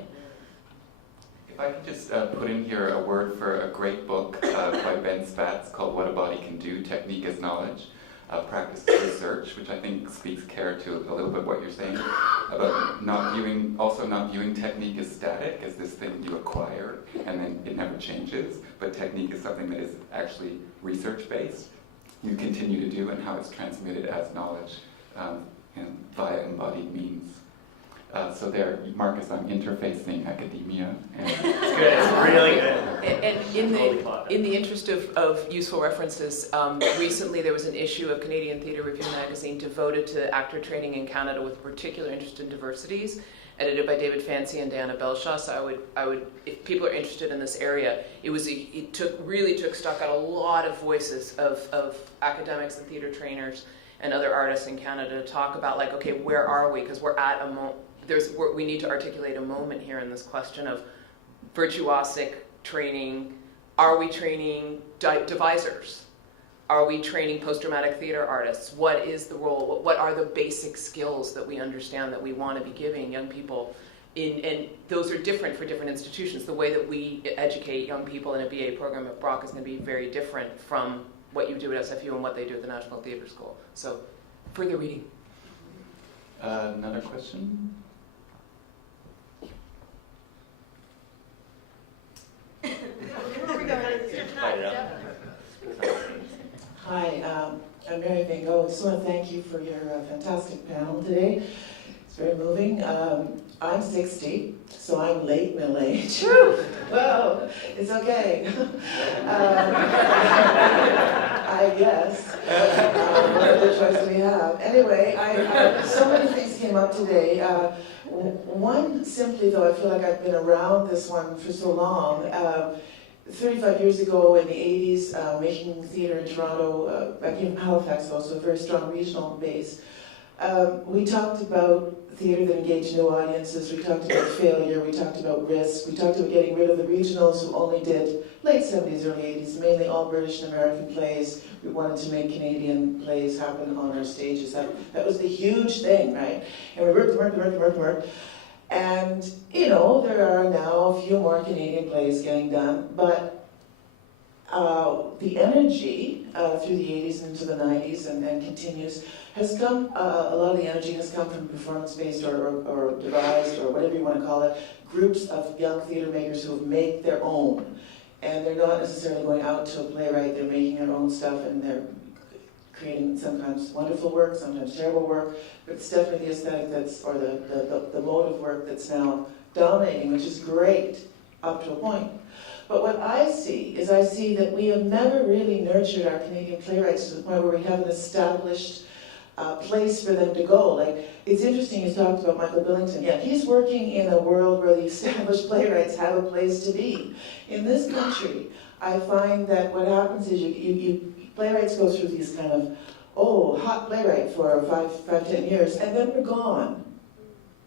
If I could just put in here a word for a great book by Ben Spatz called What a Body Can Do, Technique as Knowledge. Practice research, which I think speaks care to a little bit what you're saying about not viewing technique as static, as this thing you acquire and then it never changes, but technique is something that is actually research-based, you continue to do, and how it's transmitted as knowledge via embodied means. So there, Marcus, I'm interfacing academia. And it's good. It's really good. And in the interest of useful references, recently there was an issue of Canadian Theatre Review magazine devoted to actor training in Canada with particular interest in diversities, edited by David Fancy and Diana Belshaw. So I would, if people are interested in this area, it really took stock at a lot of voices of academics and theatre trainers and other artists in Canada to talk about okay, where are we? Because we're at a moment. We need to articulate a moment here in this question of virtuosic training. Are we training devisers? Are we training post-dramatic theater artists? What is the role? What are the basic skills that we understand that we want to be giving young people? And those are different for different institutions. The way that we educate young people in a BA program at Brock is going to be very different from what you do at SFU and what they do at the National Theatre School. So, further reading. Another question? Hi, I'm Mary Van Gogh. I just want to thank you for your fantastic panel today. It's very moving. I'm 60, so I'm late middle age. Well, it's okay. I guess. What other choice we have? Anyway, so many things came up today. One, simply though, I feel like I've been around this one for so long. 35 years ago in the 80s, making theatre in Toronto, I came from Halifax also, a very strong regional base. We talked about theatre that engaged new audiences, we talked about failure, we talked about risk, we talked about getting rid of the regionals who only did late 70s, early 80s, mainly all British and American plays. We wanted to make Canadian plays happen on our stages. That was the huge thing, right? And we worked. And, you know, there are now a few more Canadian plays getting done, but the energy through the 80s into the 90s and continues has come, a lot of the energy has come from performance-based or devised or whatever you want to call it, groups of young theatre makers who have made their own. And they're not necessarily going out to a playwright, they're making their own stuff and they're creating sometimes wonderful work, sometimes terrible work, but it's definitely the aesthetic that's, or the mode of work that's now dominating, which is great up to a point. But what I see is that we have never really nurtured our Canadian playwrights to the point where we have an established place for them to go. Like, it's interesting you talked about Michael Billington. Yeah, he's working in a world where the established playwrights have a place to be. In this country, I find that what happens is you playwrights go through these kind of, hot playwright for 5-10 years, and then we're gone.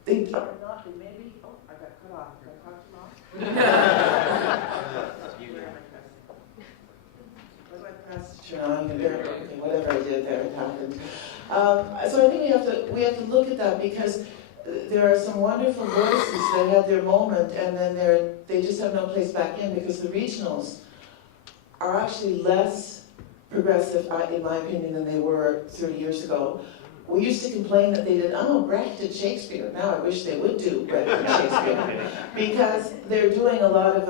They are not, maybe, I got cut off. Did I talk too long? Was I pressed to turn on? Okay, whatever I did there, it happened. So I think we have to look at that because there are some wonderful voices that had their moment and then they just have no place back in because the regionals are actually less progressive, in my opinion, than they were 30 years ago. We used to complain that they did, Brecht did Shakespeare. Now I wish they would do Brecht and Shakespeare. Because they're doing a lot of,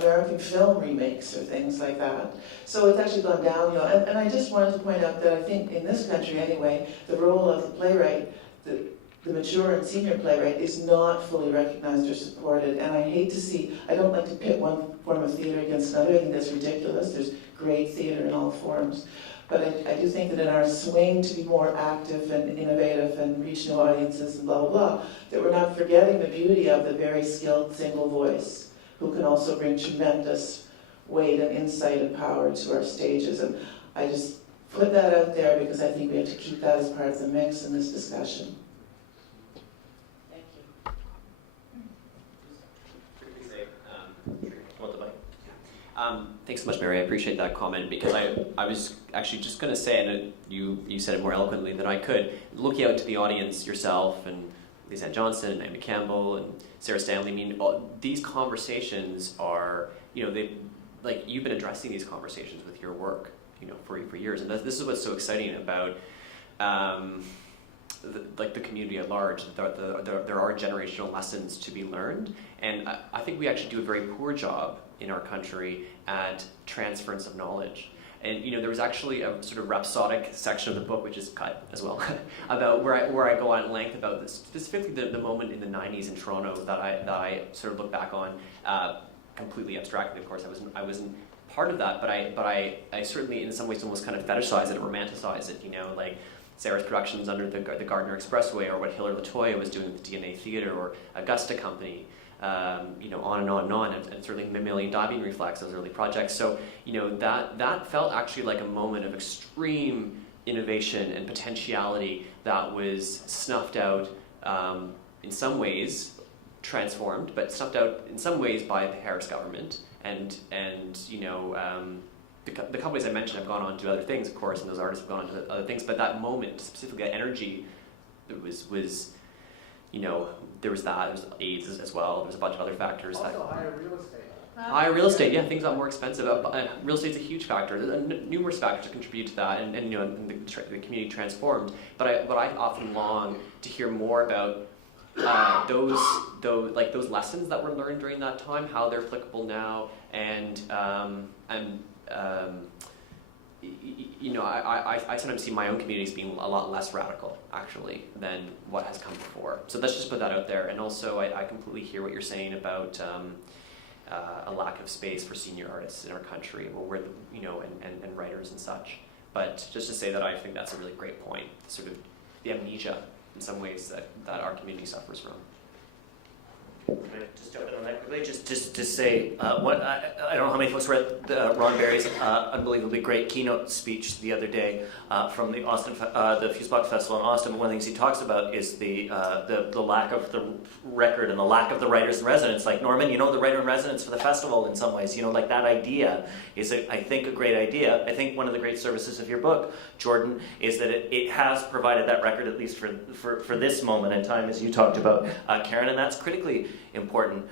American film remakes or things like that. So it's actually gone downhill. And I just wanted to point out that I think in this country anyway, the role of the playwright, the mature and senior playwright is not fully recognized or supported. And I hate to see, I don't like to pit one form of theater against another. I think that's ridiculous. There's great theater in all forms. But I do think that in our swing to be more active and innovative and reach new audiences and blah, blah, blah, that we're not forgetting the beauty of the very skilled single voice who can also bring tremendous weight and insight and power to our stages. And I just put that out there because I think we have to keep that as part of the mix in this discussion. Thank you. Thanks so much, Mary. I appreciate that comment because I was actually just going to say, and you said it more eloquently than I could, looking out to the audience yourself and Lisa Johnson and Amy Campbell and Sarah Stanley, I mean, these conversations are, you've been addressing these conversations with your work, for years. And this is what's so exciting about the community at large. There are generational lessons to be learned. And I think we actually do a very poor job in our country at transference of knowledge. And there was actually a sort of rhapsodic section of the book, which is cut as well, about where I go on at length about this, specifically the moment in the 90s in Toronto that I sort of look back on completely abstractly. Of course, I wasn't part of that, but I certainly in some ways almost kind of fetishize it and romanticize it. Like Sarah's productions under the Gardner Expressway, or what Hiller Latoya was doing with DNA Theatre, or Augusta Company. On and on and on, and certainly Mammalian Diving Reflex, those early projects. So, that felt actually like a moment of extreme innovation and potentiality that was snuffed out, in some ways transformed, but snuffed out in some ways by the Harris government. And the companies I mentioned have gone on to other things, of course, and those artists have gone on to other things, but that moment, specifically that energy, there was that, there was AIDS as well, there was a bunch of other factors. Also higher real estate. Higher real estate, yeah, things got more expensive. Real estate's a huge factor. Numerous factors contribute to that, and the community transformed. But I often long to hear more about those lessons that were learned during that time, how they're applicable now, and you know, I sometimes see my own communities being a lot less radical, actually, than what has come before. So let's just put that out there. And also, I completely hear what you're saying about a lack of space for senior artists in our country, well, we're you know, and writers and such. But just to say that I think that's a really great point, sort of the amnesia in some ways that our community suffers from. Just jump in on that quickly, just to say, I don't know how many folks read Ron Barry's unbelievably great keynote speech the other day from the the Fusebox Festival in Austin. But one of the things he talks about is the lack of the record and the lack of the writers in residence. Like, Norman, you know, the writer in residence for the festival in some ways, you know, like that idea is, I think, a great idea. I think one of the great services of your book, Jordan, is that it has provided that record, at least for this moment in time, as you talked about, Karen, and that's critically important.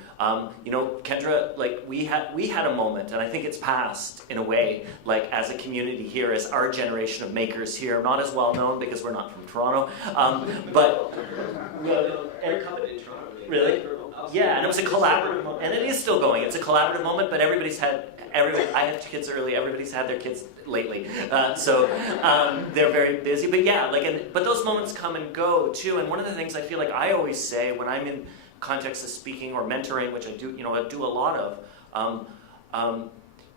You know, Kendra, like we had a moment, and I think it's passed in a way, like as a community here, as our generation of makers here, not as well known because we're not from Toronto, but really, yeah, and it was a collaborative moment, and it is still going. It's a collaborative moment, but I have kids early. Everybody's had their kids lately, so they're very busy. But yeah, but those moments come and go too. And one of the things I feel like I always say when I'm in context of speaking or mentoring, which I do a lot of,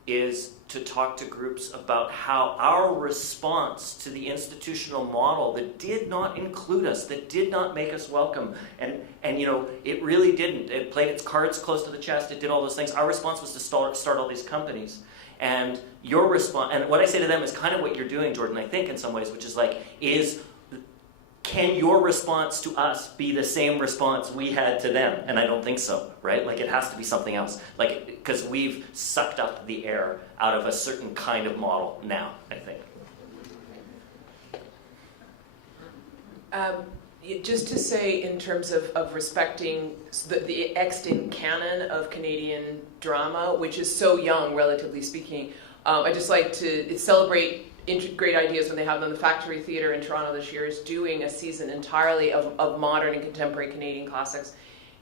is to talk to groups about how our response to the institutional model that did not include us, that did not make us welcome, and you know, it really didn't. It played its cards close to the chest. It did all those things. Our response was to start all these companies. And your response, and what I say to them is kind of what you're doing, Jordan, I think in some ways, which is like, can your response to us be the same response we had to them? And I don't think so, right? Like, it has to be something else. Like, because we've sucked up the air out of a certain kind of model now, I think. Just to say, in terms of respecting the extant canon of Canadian drama, which is so young, relatively speaking, I just like to celebrate great ideas when they have them. The Factory Theatre in Toronto this year is doing a season entirely of modern and contemporary Canadian classics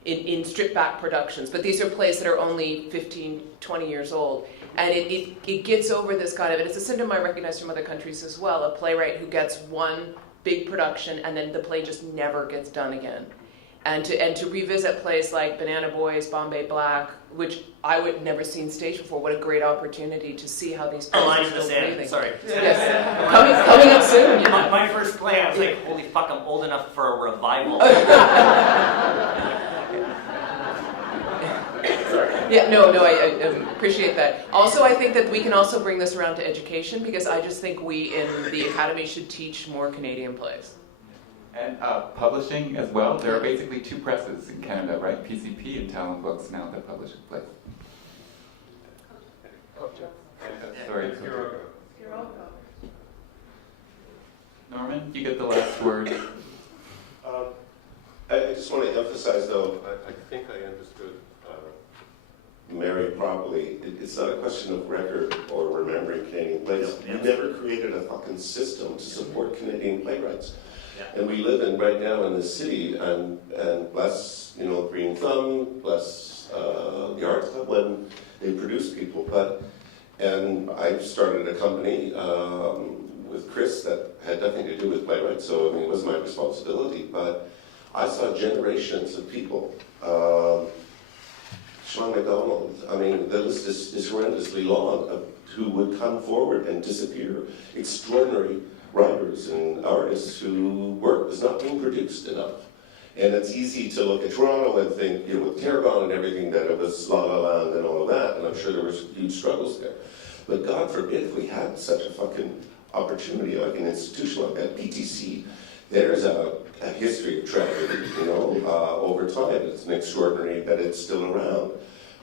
in stripped-back productions. But these are plays that are only 15, 20 years old. And it gets over this kind of, and it's a syndrome I recognize from other countries as well, a playwright who gets one big production and then the play just never gets done again. And to revisit plays like Banana Boys, Bombay Black, which I would never seen staged before. What a great opportunity to see how these plays are still breathing. Sorry. Yes. Coming up soon. You know. My first play, I was like, holy fuck, I'm old enough for a revival. Yeah, no, I appreciate that. Also, I think that we can also bring this around to education, because I just think we in the Academy should teach more Canadian plays. And publishing as well. There are basically two presses in Canada, right? PCP and Talon Books now that publish plays. Sorry. Norman, you get the last word. I just want to emphasize, though, I think I understood Mary properly. It's not a question of record or remembering Canadian plays. We never created a fucking system to support Canadian playwrights. Yeah. And we live right now in this city, and bless, Green Thumb, bless the Art Club when they produce people. And I started a company with Chris that had nothing to do with playwrights, so it was my responsibility. But I saw generations of people. Sean MacDonald, the list is horrendously long, who would come forward and disappear. Extraordinary writers and artists whose work was not being produced enough. And it's easy to look at Toronto and think, with Tarragon and everything, that it was La La Land and all of that, and I'm sure there was huge struggles there. But God forbid if we had such a fucking opportunity, like an institution like that, PTC, there's a history of tragedy, over time. It's an extraordinary that it's still around.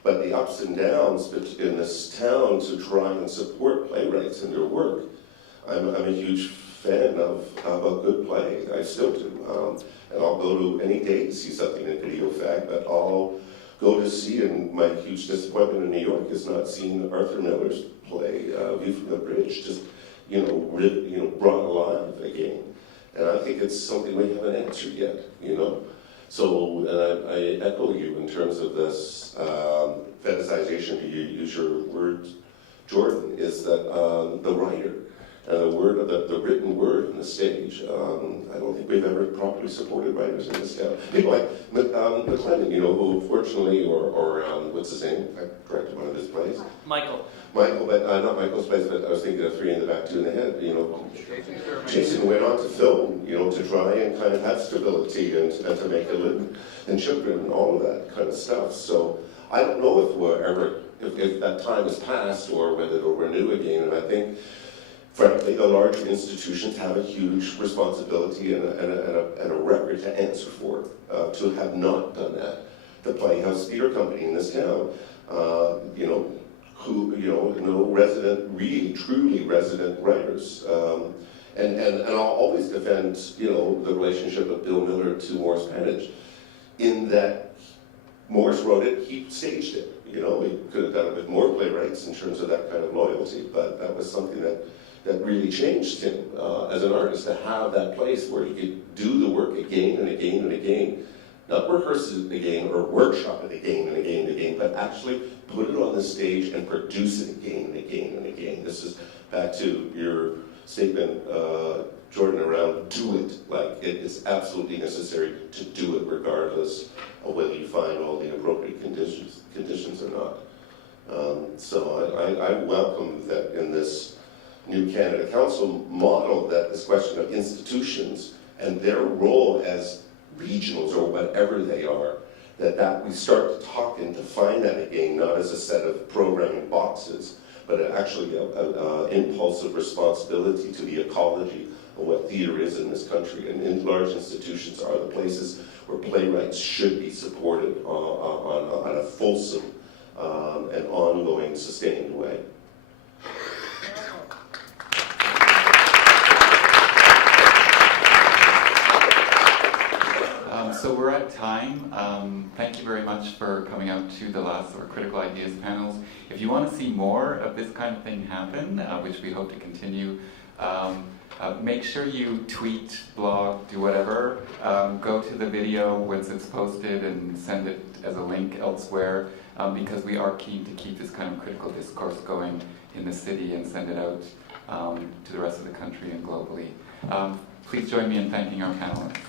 But the ups and downs in this town to try and support playwrights and their work, I'm a huge fan of a good play. I still do. And I'll go to any day to see something in Video Fact, but I'll go to see, and my huge disappointment in New York is not seeing Arthur Miller's play, View from the Bridge, just, brought alive again. And I think it's something we haven't answered yet, So, and I echo you in terms of this fetishization, to use your words, Jordan, is that the writer, The written word on the stage. I don't think we've ever properly supported writers in this town. People like McLennan, who fortunately, or what's his name? I corrected one of his plays. Michael, but not Michael's plays, but I was thinking of Three in the Back, Two in the Head. Jason went on to film, to try and kind of have stability and to make a living, and children and all of that kind of stuff. So I don't know if that time has passed or whether it'll renew again. And I think, frankly, the larger institutions have a huge responsibility and a record to answer for to have not done that. The Playhouse Theatre Company in this town, no resident, really, truly resident writers. And I'll always defend, the relationship of Bill Miller to Morris Pennage, in that Morris wrote it, he staged it. He could have done it with more playwrights in terms of that kind of loyalty, but that was something that really changed him as an artist, to have that place where he could do the work again and again and again, not rehearse it again or workshop it again and again and again, but actually put it on the stage and produce it again and again and again. This is back to your statement, Jordan, around do it. Like, it is absolutely necessary to do it regardless of whether you find all the appropriate conditions or not. So I welcome that in this new Canada Council model, that this question of institutions and their role as regionals or whatever they are, that we start to talk and define that again, not as a set of programming boxes, but actually an impulse of responsibility to the ecology of what theater is in this country. And large institutions are the places where playwrights should be supported on a fulsome and ongoing, sustained way. So we're at time. Thank you very much for coming out to the last Critical Ideas panels. If you want to see more of this kind of thing happen, which we hope to continue, make sure you tweet, blog, do whatever. Go to the video once it's posted and send it as a link elsewhere, because we are keen to keep this kind of critical discourse going in the city and send it out to the rest of the country and globally. Please join me in thanking our panelists.